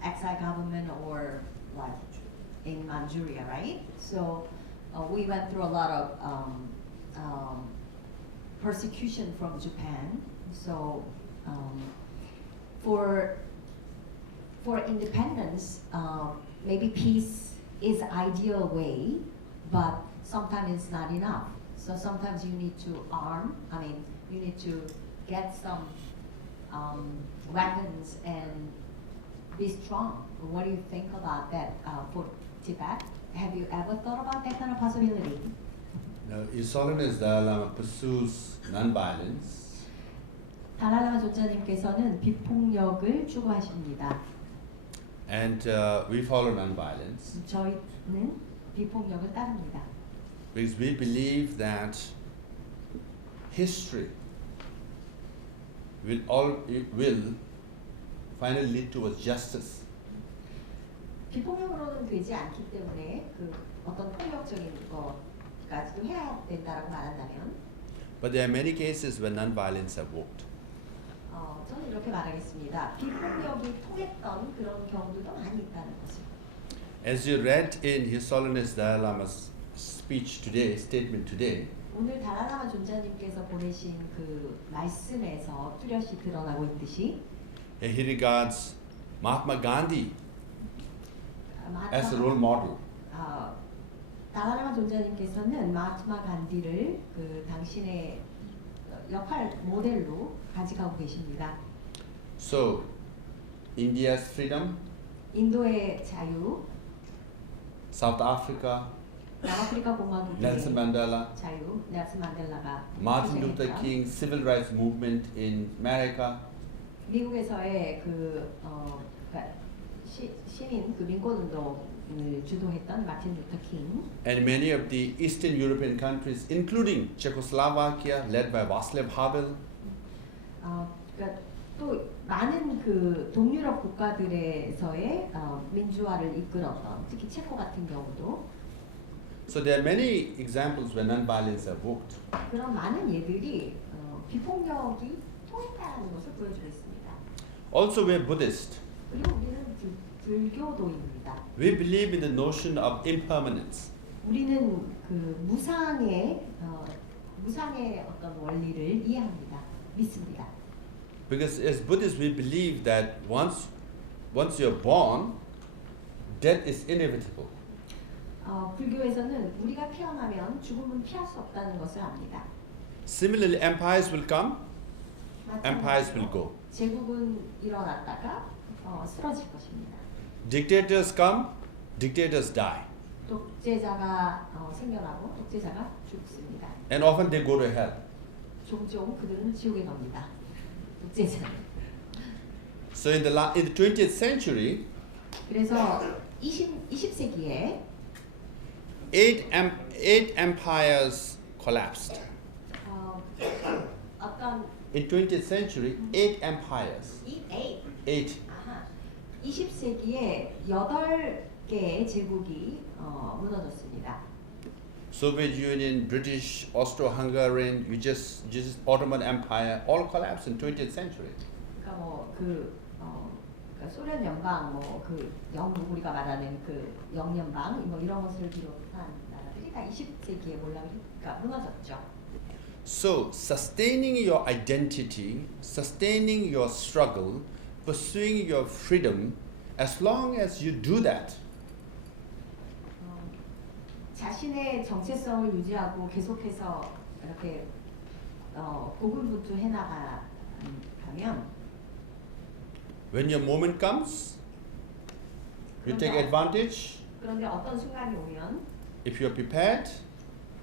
exile government or like in Manchuria, right? So we went through a lot of persecution from Japan. So for independence, maybe peace is ideal way, but sometimes it's not enough. So sometimes you need to you need to get some weapons and be strong. What do you think about that for Tibet? Have you ever thought about that kind of possibility? Now, His Holiness Dalai Lama pursues non-violence, 달랄라마 존자님께서는 비폭력을 추구하십니다. and we follow non-violence 저희는 비폭력을 따릅니다. because we believe that history will finally lead towards justice. 비폭력으로는 되지 않기 때문에 그 어떤 폭력적인 것까지도 해야 된다라고 말한다면, But there are many cases where non-violence have worked. 저는 이렇게 말하겠습니다. 비폭력이 통했던 그런 경우도 많이 있다는 것을. As you read in His Holiness Dalai Lama's speech today, statement today, 오늘 달랄라마 존자님께서 보내신 그 말씀에서 뚜렷이 드러나고 있듯이 he regards Mahatma Gandhi as a role model. 달랄라마 존자님께서는 마하트마 간디를 그 당신의 역할 모델로 가져가고 계십니다. So, India's freedom, 인도의 자유, South Africa, 남아프리카 공화국의 Nelson Mandela, 자유, 넬슨 만델라가 Martin Luther 투쟁했던 King civil rights movement in America, 미국에서의 시민 그 민권 운동을 주도했던 마틴 루터 킹, and many of the Eastern European countries, including Czechoslovakia, led by Václav Havel, 그러니까 또 많은 그 동유럽 국가들에서의 민주화를 이끌었던 특히 체코 같은 경우도 so there are many examples where non-violence have worked. 그런 많은 예들이 비폭력이 통했다는 것을 보여주고 있습니다. Also, we're Buddhist. 그리고 우리는 불교도입니다. We believe in the notion of impermanence. 우리는 그 무상의 어떤 원리를 이해합니다. 믿습니다. Because as Buddhists, we believe that once you're born, death is inevitable. 불교에서는 우리가 태어나면 죽음은 피할 수 없다는 것을 압니다. Similarly, empires will come, empires will go. 제국은 일어났다가 쓰러질 것입니다. Dictators come, dictators die. 독재자가 생겨나고 독재자가 죽습니다. And often they go to hell. 종종 그들은 지옥에 갑니다. 독재자. So in the 20th century, 그래서 20세기에 eight empires collapsed. 어떤 In 20th century, 8 empires. 8. 20세기에 8개의 제국이 무너졌습니다. Soviet Union, British, Austro-Hungarian, just Ottoman Empire, all collapsed in 20th century. 그러니까 그러니까 소련 연방, 영국 우리가 말하는 그 영연방, 이런 것을 비롯한 나라들이 다 20세기에 무너졌죠. So, sustaining your identity, sustaining your struggle, pursuing your freedom, as long as you do that, 자신의 정체성을 유지하고 계속해서 이렇게 고군분투해 나가면 when your moment comes, you take advantage. 그런데 어떤 순간이 오면 If you are prepared,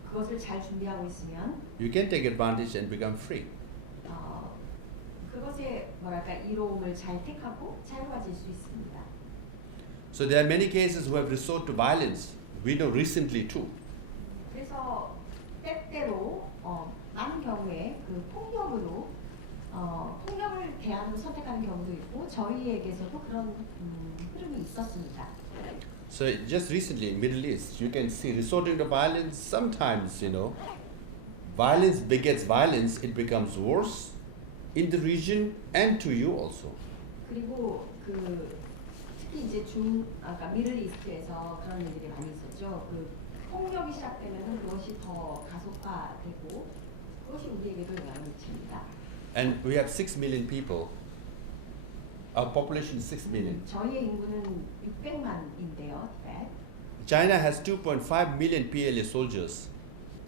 그것을 잘 준비하고 있으면 you can take advantage and become free. 그것의 이로움을 잘 택하고 자유로워질 수 있습니다. So there are many cases who have resorted to violence. We know recently too. 그래서 때때로 많은 경우에 그 폭력을 대안으로 선택하는 경우도 있고 저희에게서도 그런 흐름이 있었습니다. So just recently in Middle East, you can see resorting to violence. Sometimes, violence begets violence. It becomes worse in the region and to you also. 그리고 특히 이제 미들 이스트에서 그런 일들이 많이 있었죠. 폭력이 시작되면 그것이 더 가속화되고 그것이 우리에게도 영향을 미칩니다. And we have 6 million people. Our population is 6 million. 저희의 인구는 600만인데요. China has 2.5 million PLA soldiers.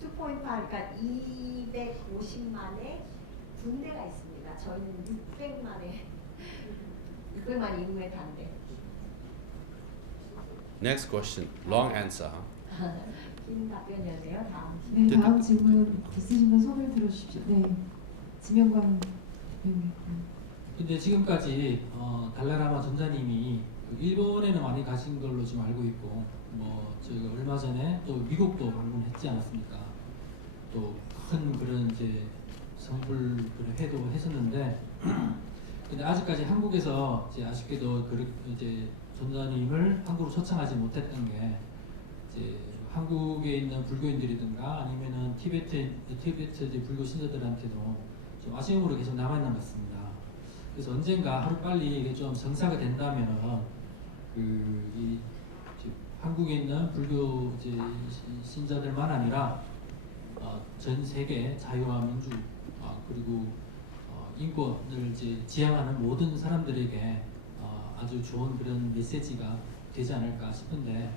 2.8, 그러니까 250만의 군대가 있습니다. 저희는 600만 인구의 단대. Next question. Long answer. 긴 답변이었네요. 다음. 네, 다음 질문 있으신 분 손을 들어주십시오. 네, 지명관 대표님. 근데 지금까지 달라라마 전자님이 일본에는 많이 가신 걸로 지금 알고 있고, 뭐 저희가 얼마 전에 또 미국도 방문했지 않았습니까? 또 큰 그런 이제 성불 그런 회도 했었는데, 근데 아직까지 한국에서 이제 아쉽게도 이제 전자님을 한국으로 초청하지 못했던 게 이제 한국에 있는 불교인들이든가 아니면은 티베트 이제 불교 신자들한테도 좀 아쉬움으로 계속 남아 있는 것 같습니다. 그래서 언젠가 하루 빨리 이게 좀 정사가 된다면은 이 한국에 있는 불교 이제 신자들만 아니라 전 세계 자유와 민주 그리고 인권을 이제 지향하는 모든 사람들에게 아주 좋은 그런 메시지가 되지 않을까 싶은데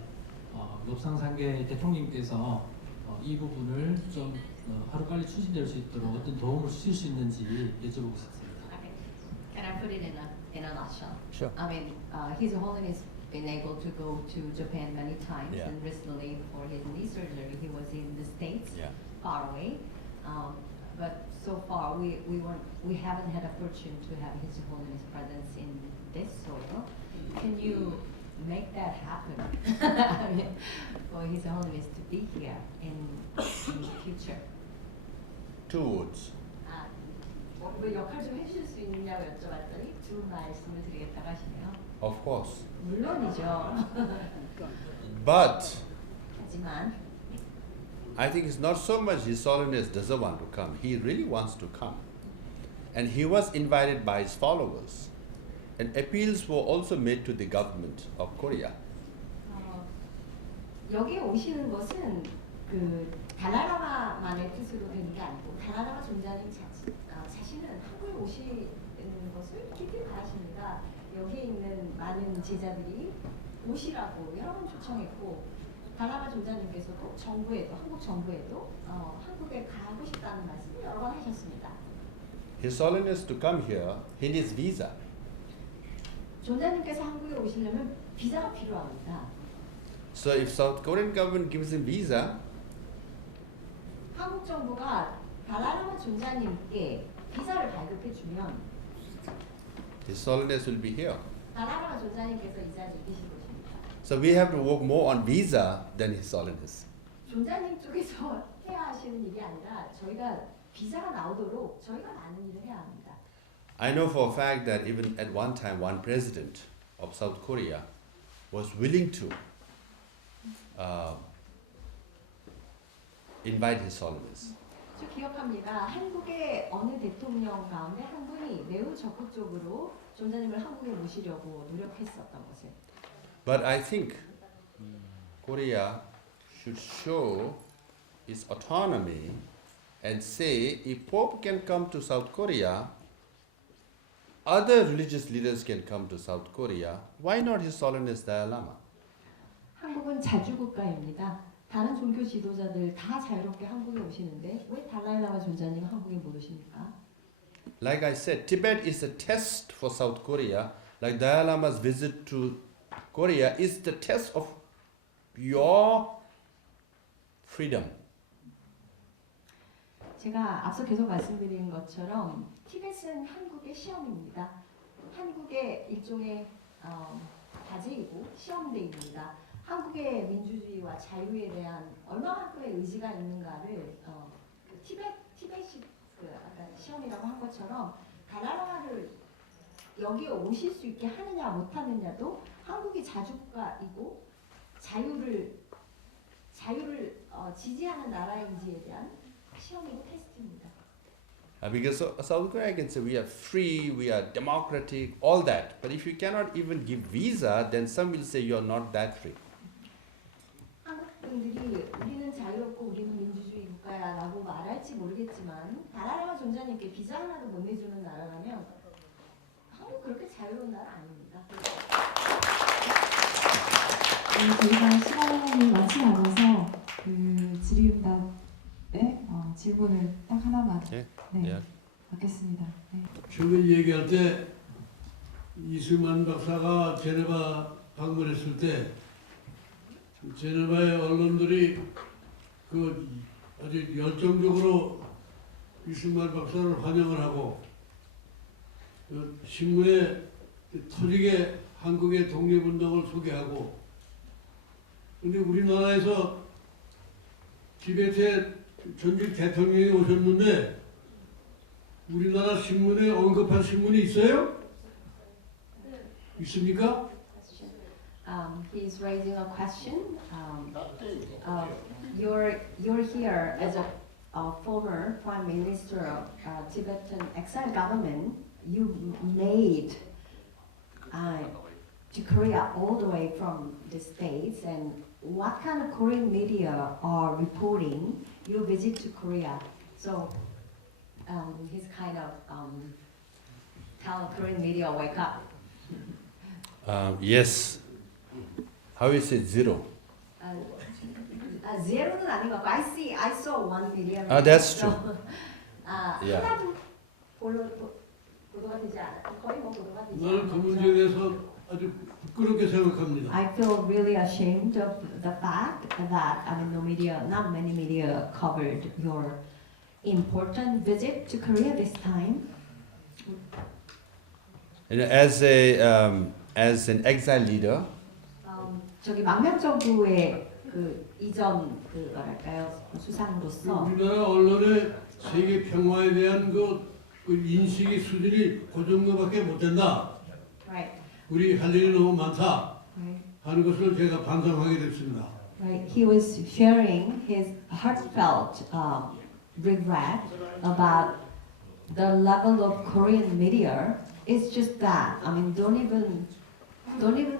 롭상상계 대통령님께서 이 부분을 좀 하루 빨리 추진될 수 있도록 어떤 도움을 주실 수 있는지 여쭤보고 싶습니다. Can I put it in a nutshell? Sure. I mean, His Holiness been able to go to Japan many times, Yeah. and recently for his knee surgery, he was in the States, Yeah. far away. But so far, we haven't had a fortune to have His Holiness presence in this soil. Can you make that happen? I mean, for His Holiness to be here in the future. Two words. 뭐 역할 좀 해주실 수 있느냐고 여쭤봤더니 두 말씀을 드리겠다고 하시네요. Of course. 물론이죠. But 하지만 I think it's not so much His Holiness doesn't want to come. He really wants to come. And he was invited by his followers. And appeals were also made to the government of Korea. 여기에 오시는 것은 그 달라라마만의 뜻으로 되는 게 아니고 달라라마 존자님 자신은 한국에 오시는 것을 깊이 바라십니다. 여기에 있는 많은 제자들이 오시라고 여러 번 초청했고 달라라마 존자님께서도 정부에도 한국 정부에도 한국에 가고 싶다는 말씀을 여러 번 하셨습니다. His Holiness to come here, he needs visa. 존자님께서 한국에 오시려면 비자가 필요합니다. So if South Korean government gives him visa, 한국 정부가 달라라마 존자님께 비자를 발급해 주면 His Holiness will be here. 달라라마 존자님께서 이 자리에 계실 것입니다. So we have to work more on visa than His Holiness. 존자님 쪽에서 해야 하시는 일이 아니라 저희가 비자가 나오도록 저희가 많은 일을 해야 합니다. I know for a fact that even at one time, one president of South Korea was willing to invite His Holiness. 저 기억합니다. 한국의 어느 대통령 가운데 한 분이 매우 적극적으로 존자님을 한국에 모시려고 노력했었던 것을. But I think Korea should show its autonomy and say if Pope can come to South Korea, other religious leaders can come to South Korea. Why not His Holiness Dalai Lama? 한국은 자주국가입니다. 다른 종교 지도자들 다 자유롭게 한국에 오시는데 왜 달라이라마 존자님 한국에 못 오십니까? Like I said, Tibet is a test for South Korea. Like Dalai Lama's visit to Korea is the test of your freedom. 제가 앞서 계속 말씀드린 것처럼 티벳은 한국의 시험입니다. 한국의 일종의 과제이고 시험대입니다. 한국의 민주주의와 자유에 대한 얼마만큼의 의지가 있는가를 티벳이 아까 시험이라고 한 것처럼 달라라마를 여기에 오실 수 있게 하느냐 못하느냐도 한국이 자주국가이고 자유를 지지하는 나라인지에 대한 시험이고 테스트입니다. Because South Korea can say we are free, we are democratic, all that. But if you cannot even give visa, then some will say you are not that free. 한국 분들이 우리는 자유롭고 우리는 민주주의 국가야라고 말할지 모르겠지만 달라라마 존자님께 비자 하나도 못 내주는 나라라면 한국 그렇게 자유로운 나라 아닙니다. 네, 저희가 시간이 많지 않아서 그 질의응답 질문을 딱 하나만 예. 네, 예. 받겠습니다. 네. 처음에 얘기할 때 이승만 박사가 제네바 방문했을 때 제네바의 언론들이 그 아주 열정적으로 이승만 박사를 환영을 하고 그 신문에 터지게 한국의 독립운동을 소개하고 근데 우리나라에서 티베트에 전직 대통령이 오셨는데 우리나라 신문에 언급한 신문이 있어요? 있습니까? He's raising a question. You're here as a former prime minister of Tibetan exile government. You made to Korea all the way from the States, and what kind of Korean media are reporting your visit to Korea? So he's kind of tell Korean media wake up. Yes. How is it zero? Zero는 아닌 것 같고 I saw 1 million. That's true. Yeah. 하나도 보도가 되지 않아. 거의 뭐 보도가 되지 나는 그 문제에 대해서 아주 부끄럽게 생각합니다. I feel really ashamed of the fact that no media, not many media covered your important visit to Korea this time. And as an exile leader, 저기 망명정부의 그 이전 그 뭐랄까요 수상으로서 우리나라 언론의 세계 평화에 대한 그 인식의 수준이 그 정도밖에 못 된다. Right. 우리 할 일이 너무 많다 Right. 하는 것을 제가 반성하게 됐습니다. Right. He was sharing his heartfelt regret about the level of Korean media. It's just that don't even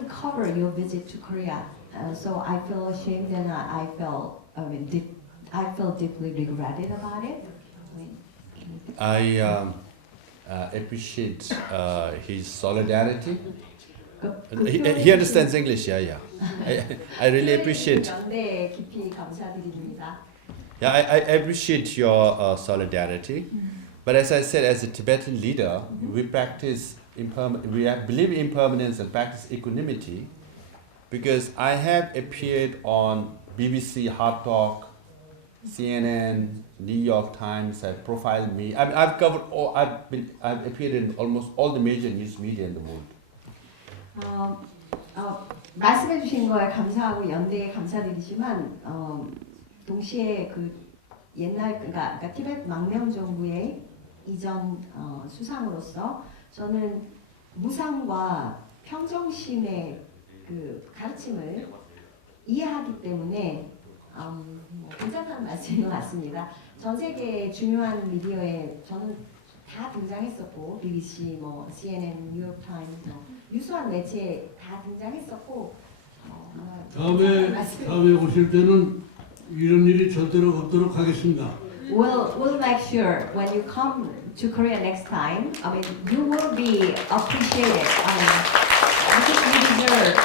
cover your visit to Korea. So I feel ashamed and I felt deeply regretted about it. I appreciate his solidarity. He understands English, yeah. I really appreciate. 네, 깊이 감사드립니다. Yeah, I appreciate your solidarity. But as I said, as a Tibetan leader, we believe in impermanence and practice equanimity, because I have appeared on BBC Hard Talk, CNN, New York Times have profiled me. I've covered all. I've appeared in almost all the major news media in the world. 말씀해주신 거에 감사하고 연대에 감사드리지만 동시에 그 옛날 그러니까 티베트 망명 정부의 이전 수상으로서 저는 무상과 평정심의 그 가르침을 이해하기 때문에 괜찮다는 말씀인 것 같습니다. 전 세계 중요한 미디어에 저는 다 등장했었고 BBC, CNN, 뉴욕 타임스, 유수한 매체에 다 등장했었고 다음에 오실 때는 이런 일이 절대로 없도록 하겠습니다. We'll make sure when you come to Korea next time, you will be appreciated. I think you deserve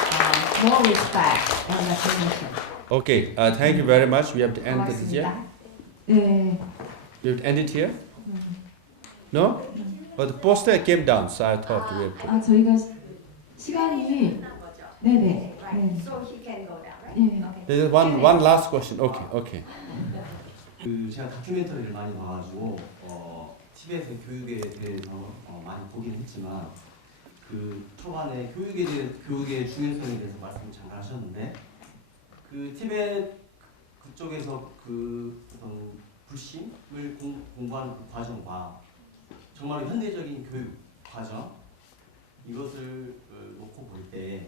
more respect and recognition. Okay, thank you very much. We have to end it here. 네. We have to end it here. No? But the poster came down, so I thought we have to. 저희가 시간이 네네. 네. So he can go down, right? 예. Okay. There's one last question. Okay. 제가 다큐멘터리를 많이 봐가지고 티베트의 교육에 대해서 많이 보긴 했지만 그 초반에 교육의 중요성에 대해서 말씀을 잠깐 하셨는데 그 티베트 그쪽에서 그 어떤 불신을 공부하는 그 과정과 정말 현대적인 교육 과정 이것을 놓고 볼 때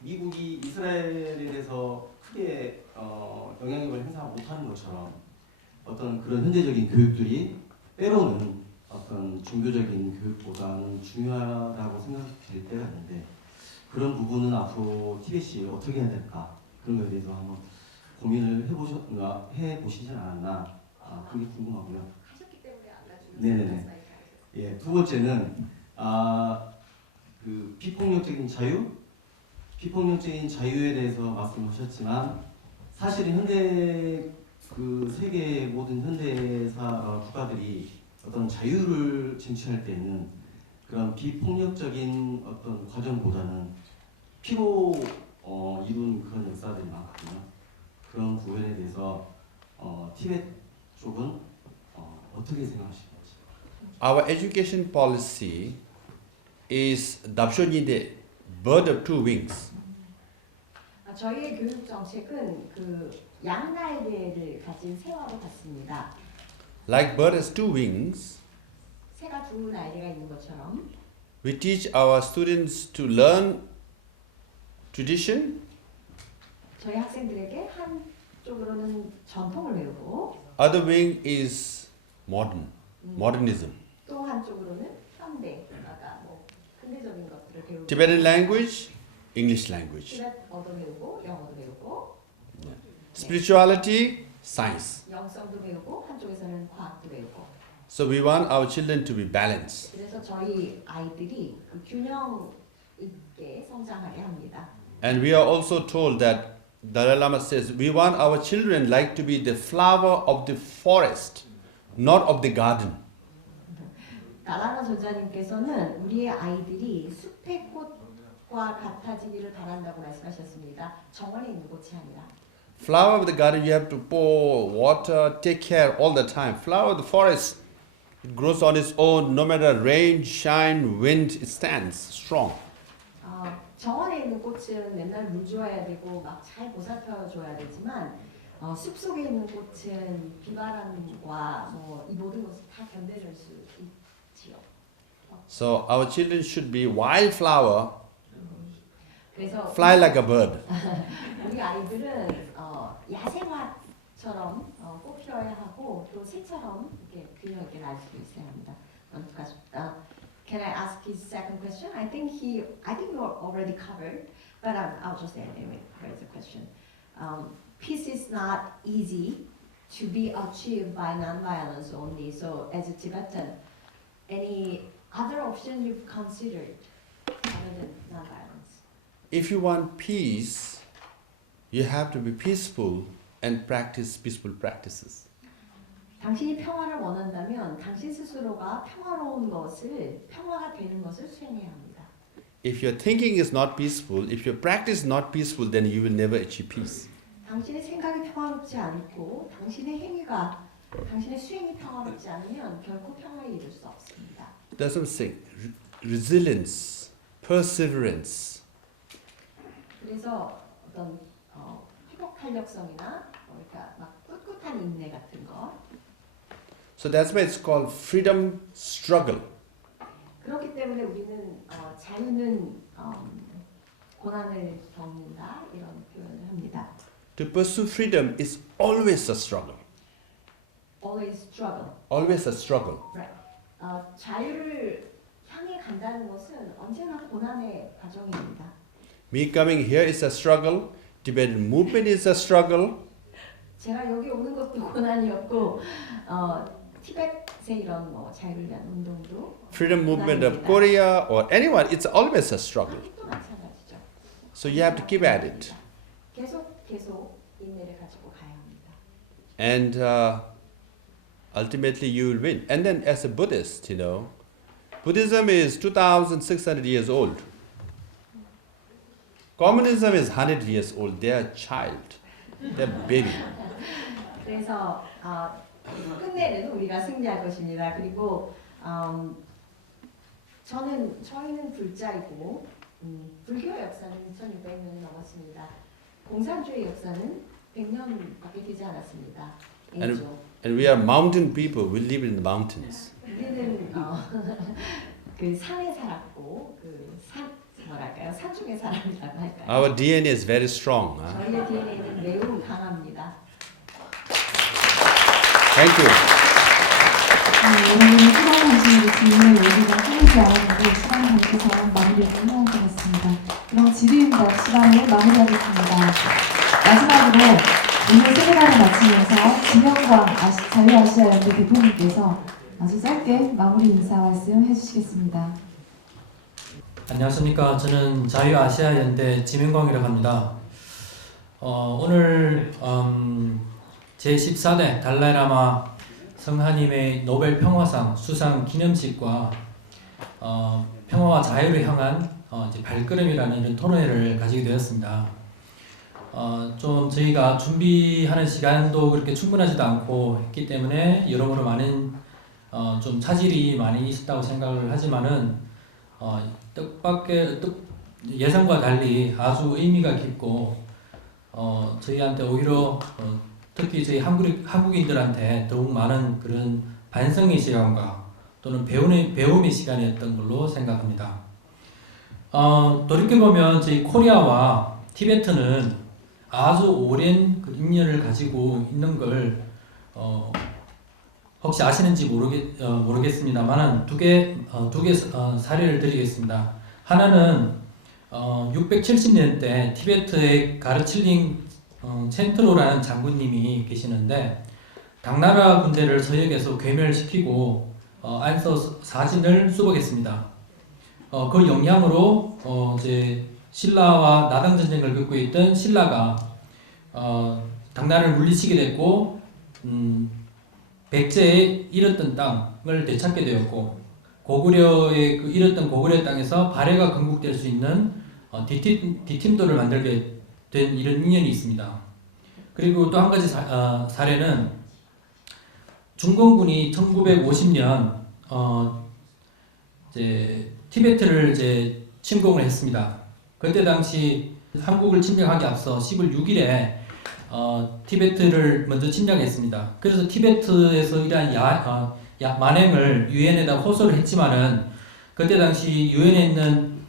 미국이 이스라엘에 대해서 크게 영향력을 행사 못하는 것처럼 어떤 그런 현대적인 교육들이 때로는 어떤 종교적인 교육보다는 중요하다고 생각될 때가 있는데 그런 부분은 앞으로 티벳이 어떻게 해야 될까 그런 것에 대해서 한번 고민을 해보시지 않았나 그게 궁금하고요. 하셨기 때문에 아까 네네네. 예, 두 번째는 그 비폭력적인 비폭력적인 자유에 대해서 말씀하셨지만 사실은 현대 그 세계 모든 현대사 국가들이 어떤 자유를 쟁취할 때는 그런 비폭력적인 어떤 과정보다는 피로 이룬 그런 역사들이 많거든요. 그런 부분에 대해서 티베트 쪽은 어떻게 생각하시는지? Our education policy is 답쇼니데 bird of two wings. 저희의 교육 정책은 그 양날개를 가진 새와 같습니다. Like bird has two wings, 새가 두 날개가 있는 것처럼 we teach our students to learn tradition, 저희 학생들에게 한쪽으로는 전통을 배우고 other wing is modernism. 또 한쪽으로는 현대, 아까 뭐 근대적인 것들을 배우고 Tibetan language, English language. 티베트어도 배우고 영어도 배우고 Spirituality, science. 영성도 배우고 한쪽에서는 과학도 배우고 So we want our children to be balanced. 그래서 저희 아이들이 그 균형 있게 성장하게 합니다. And we are also told that Dalai Lama says we want our children like to be the flower of the forest, not of the garden. 달라라 조자님께서는 우리의 아이들이 숲의 꽃과 같아지기를 바란다고 말씀하셨습니다. 정원에 있는 꽃이 아니라. Flower of the garden, you have to pour water, take care all the time. Flower of the forest, it grows on its own, no matter rain, shine, wind, it stands strong. 정원에 있는 꽃은 맨날 물 줘야 되고 막 잘 보살펴 줘야 되지만 숲 속에 있는 꽃은 비바람과 뭐 이 모든 것을 다 견뎌낼 수 있지요. So our children should be wildflower, 그래서 fly like a bird. 우리 아이들은 야생화처럼 꽃피어야 하고 또 새처럼 이렇게 균형 있게 날 수 있어야 합니다. Can I ask his second question? I think you already covered, but I'll just anyway raise a question. Peace is not easy to be achieved by non-violence only. So, as a Tibetan, any other option you've considered other than non-violence? If you want peace, you have to be peaceful and practice peaceful practices. 당신이 평화를 원한다면 당신 스스로가 평화로운 것을 평화가 되는 것을 수행해야 합니다. If your thinking is not peaceful, if your practice is not peaceful, then you will never achieve peace. 당신의 생각이 평화롭지 않고 당신의 행위가 당신의 수행이 평화롭지 않으면 결코 평화에 이룰 수 없습니다. That's what I'm saying. Resilience, perseverance. 그래서 어떤 회복 탄력성이나 그러니까 막 꿋꿋한 인내 같은 거. So that's why it's called freedom struggle. 그렇기 때문에 우리는 자유는 고난을 겪는다 이런 표현을 합니다. To pursue freedom is always a struggle. Always struggle. Always a struggle. Right. 자유를 향해 간다는 것은 언제나 고난의 과정입니다. Me coming here is a struggle. Tibetan movement is a struggle. 제가 여기 오는 것도 고난이었고 티베트의 이런 뭐 자유를 위한 운동도 Freedom movement of Korea or anyone, it's always a struggle. 또 마찬가지죠. So you have to keep at it. 계속 인내를 가지고 가야 합니다. And ultimately you will win. And then as a Buddhist, you know, Buddhism is 2,600 years old. Communism is 100 years old. They are a child. They are baby. 그래서 끝내는 우리가 승리할 것입니다. 그리고 저희는 불자이고 불교의 역사는 2,600년이 넘었습니다. 공산주의 역사는 100년밖에 되지 않았습니다. And we are mountain people. We live in the mountains. 우리는 그 산에 살았고 뭐랄까요? 산중의 사람이라고 할까요? Our DNA is very strong. 저희의 DNA는 매우 강합니다. Thank you. 여러분의 수강 관심을 질문을 여기가 끊이지 않았는데 수강 관계에서 마무리를 해야 되겠습니다. 그럼 질의응답 시간을 마무리하겠습니다. 마지막으로 오늘 세미나를 마치면서 김영광 자유아시아연대 대표님께서 아주 짧게 마무리 인사 말씀 해주시겠습니다. 안녕하십니까. 저는 자유아시아연대 지명광이라고 합니다. 오늘 제14대 달라이라마 성하님의 노벨 평화상 수상 기념식과 평화와 자유를 향한 이제 발걸음이라는 이런 토론회를 가지게 되었습니다. 좀 저희가 준비하는 시간도 그렇게 충분하지도 않고 했기 때문에 여러모로 많은 좀 차질이 많이 있었다고 생각을 하지만은 예상과 달리 아주 의미가 깊고 저희한테 오히려 특히 저희 한국인들한테 더욱 많은 그런 반성의 시간과 또는 배움의 시간이었던 걸로 생각합니다. 돌이켜보면 저희 코리아와 티베트는 아주 오랜 그 인연을 가지고 있는 걸 혹시 아시는지 모르겠습니다만 두 개 사례를 드리겠습니다. 하나는 670년대 티베트의 가르칠링 첸트로라는 장군님이 계시는데 당나라 군대를 서역에서 괴멸시키고 안서 사진을 수복했습니다. 그 영향으로 이제 신라와 나당 전쟁을 겪고 있던 신라가 당나라를 물리치게 됐고 백제에 잃었던 땅을 되찾게 되었고 고구려의 그 잃었던 고구려 땅에서 발해가 건국될 수 있는 디팀도를 만들게 된 이런 인연이 있습니다. 그리고 또 한 가지 사례는 중공군이 1950년 이제 티베트를 이제 침공을 했습니다. 그때 당시 한국을 침략하기 앞서 10월 6일에 티베트를 먼저 침략했습니다. 그래서 티베트에서 이러한 만행을 유엔에다 호소를 했지만은 그때 당시 유엔에 있는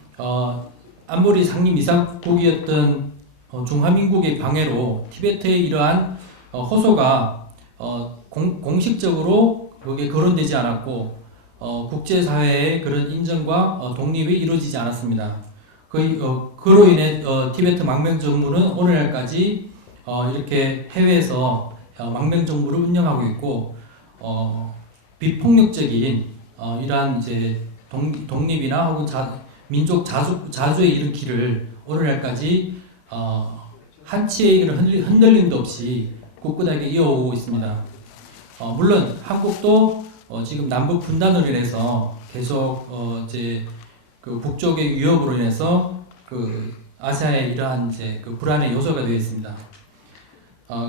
안보리 상임이사국이었던 중화민국의 방해로 티베트의 이러한 호소가 공식적으로 그게 거론되지 않았고 국제사회의 그런 인정과 독립이 이루어지지 않았습니다. 그로 인해 티베트 망명정부는 오늘날까지 이렇게 해외에서 망명정부를 운영하고 있고 비폭력적인 이러한 이제 독립이나 혹은 민족 자주의 일으키를 오늘날까지 한치의 이런 흔들림도 없이 꿋꿋하게 이어오고 있습니다. 물론 한국도 지금 남북 분단으로 인해서 계속 이제 그 북쪽의 위협으로 인해서 그 아시아의 이러한 이제 그 불안의 요소가 되어 있습니다.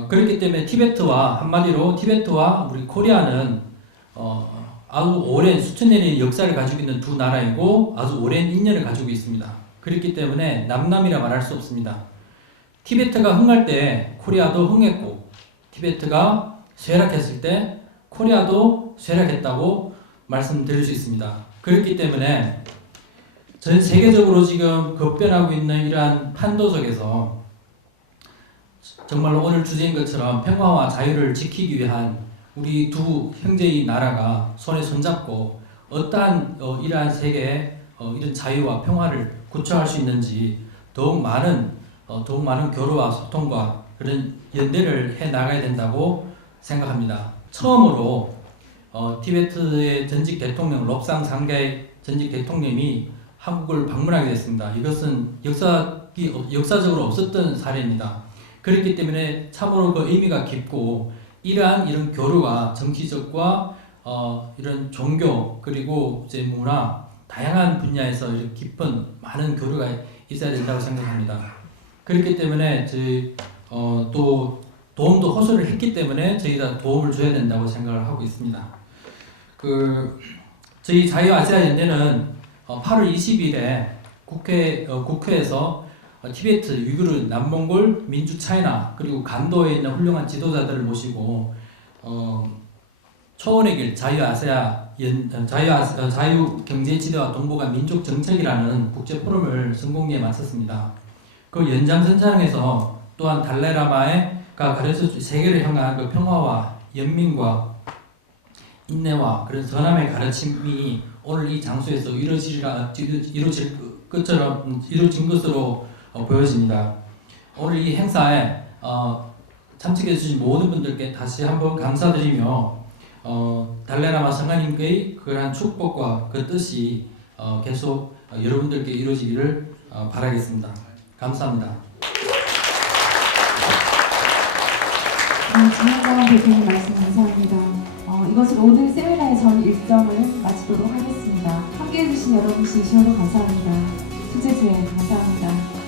그렇기 때문에 한마디로 티베트와 우리 코리아는 아주 오랜 수천 년의 역사를 가지고 있는 두 나라이고 아주 오랜 인연을 가지고 있습니다. 그렇기 때문에 남남이라 말할 수 없습니다. 티베트가 흥할 때 코리아도 흥했고 티베트가 쇠락했을 때 코리아도 쇠락했다고 말씀드릴 수 있습니다. 그렇기 때문에 전 세계적으로 지금 급변하고 있는 이러한 판도 속에서 정말로 오늘 주제인 것처럼 평화와 자유를 지키기 위한 우리 두 형제의 나라가 손에 손잡고 어떠한 이러한 세계의 이런 자유와 평화를 구축할 수 있는지 더욱 많은 교류와 소통과 그런 연대를 해 나가야 된다고 생각합니다. 처음으로 티베트의 전직 대통령 롭상 상가의 전직 대통령이 한국을 방문하게 됐습니다. 이것은 역사적으로 없었던 사례입니다. 그렇기 때문에 참으로 그 의미가 깊고 이런 교류가 정치적과 이런 종교 그리고 이제 문화 다양한 분야에서 이렇게 깊은 많은 교류가 있어야 된다고 생각합니다. 그렇기 때문에 저희 또 도움도 호소를 했기 때문에 저희가 도움을 줘야 된다고 생각을 하고 있습니다. 저희 자유아시아연대는 8월 20일에 국회에서 티베트, 위구르, 남몽골, 민주 차이나 그리고 간도에 있는 훌륭한 지도자들을 모시고 초원의 길 자유경제지대와 동북아 민족정책이라는 국제포럼을 성공리에 마쳤습니다. 그 연장선상에서 또한 달라이라마가 가르쳐준 세계를 향한 그 평화와 연민과 인내와 그런 선함의 가르침이 오늘 이 장소에서 이루어진 것으로 보여집니다. 오늘 이 행사에 참석해 주신 모든 분들께 다시 한번 감사드리며 달라이라마 성하님의 그러한 축복과 그 뜻이 계속 여러분들께 이루어지기를 바라겠습니다. 감사합니다. 진영정 대표님 말씀 감사합니다. 이것으로 오늘 세미나의 전 일정을 마치도록 하겠습니다. 함께해 주신 여러분 진심으로 감사합니다. 투제제 감사합니다.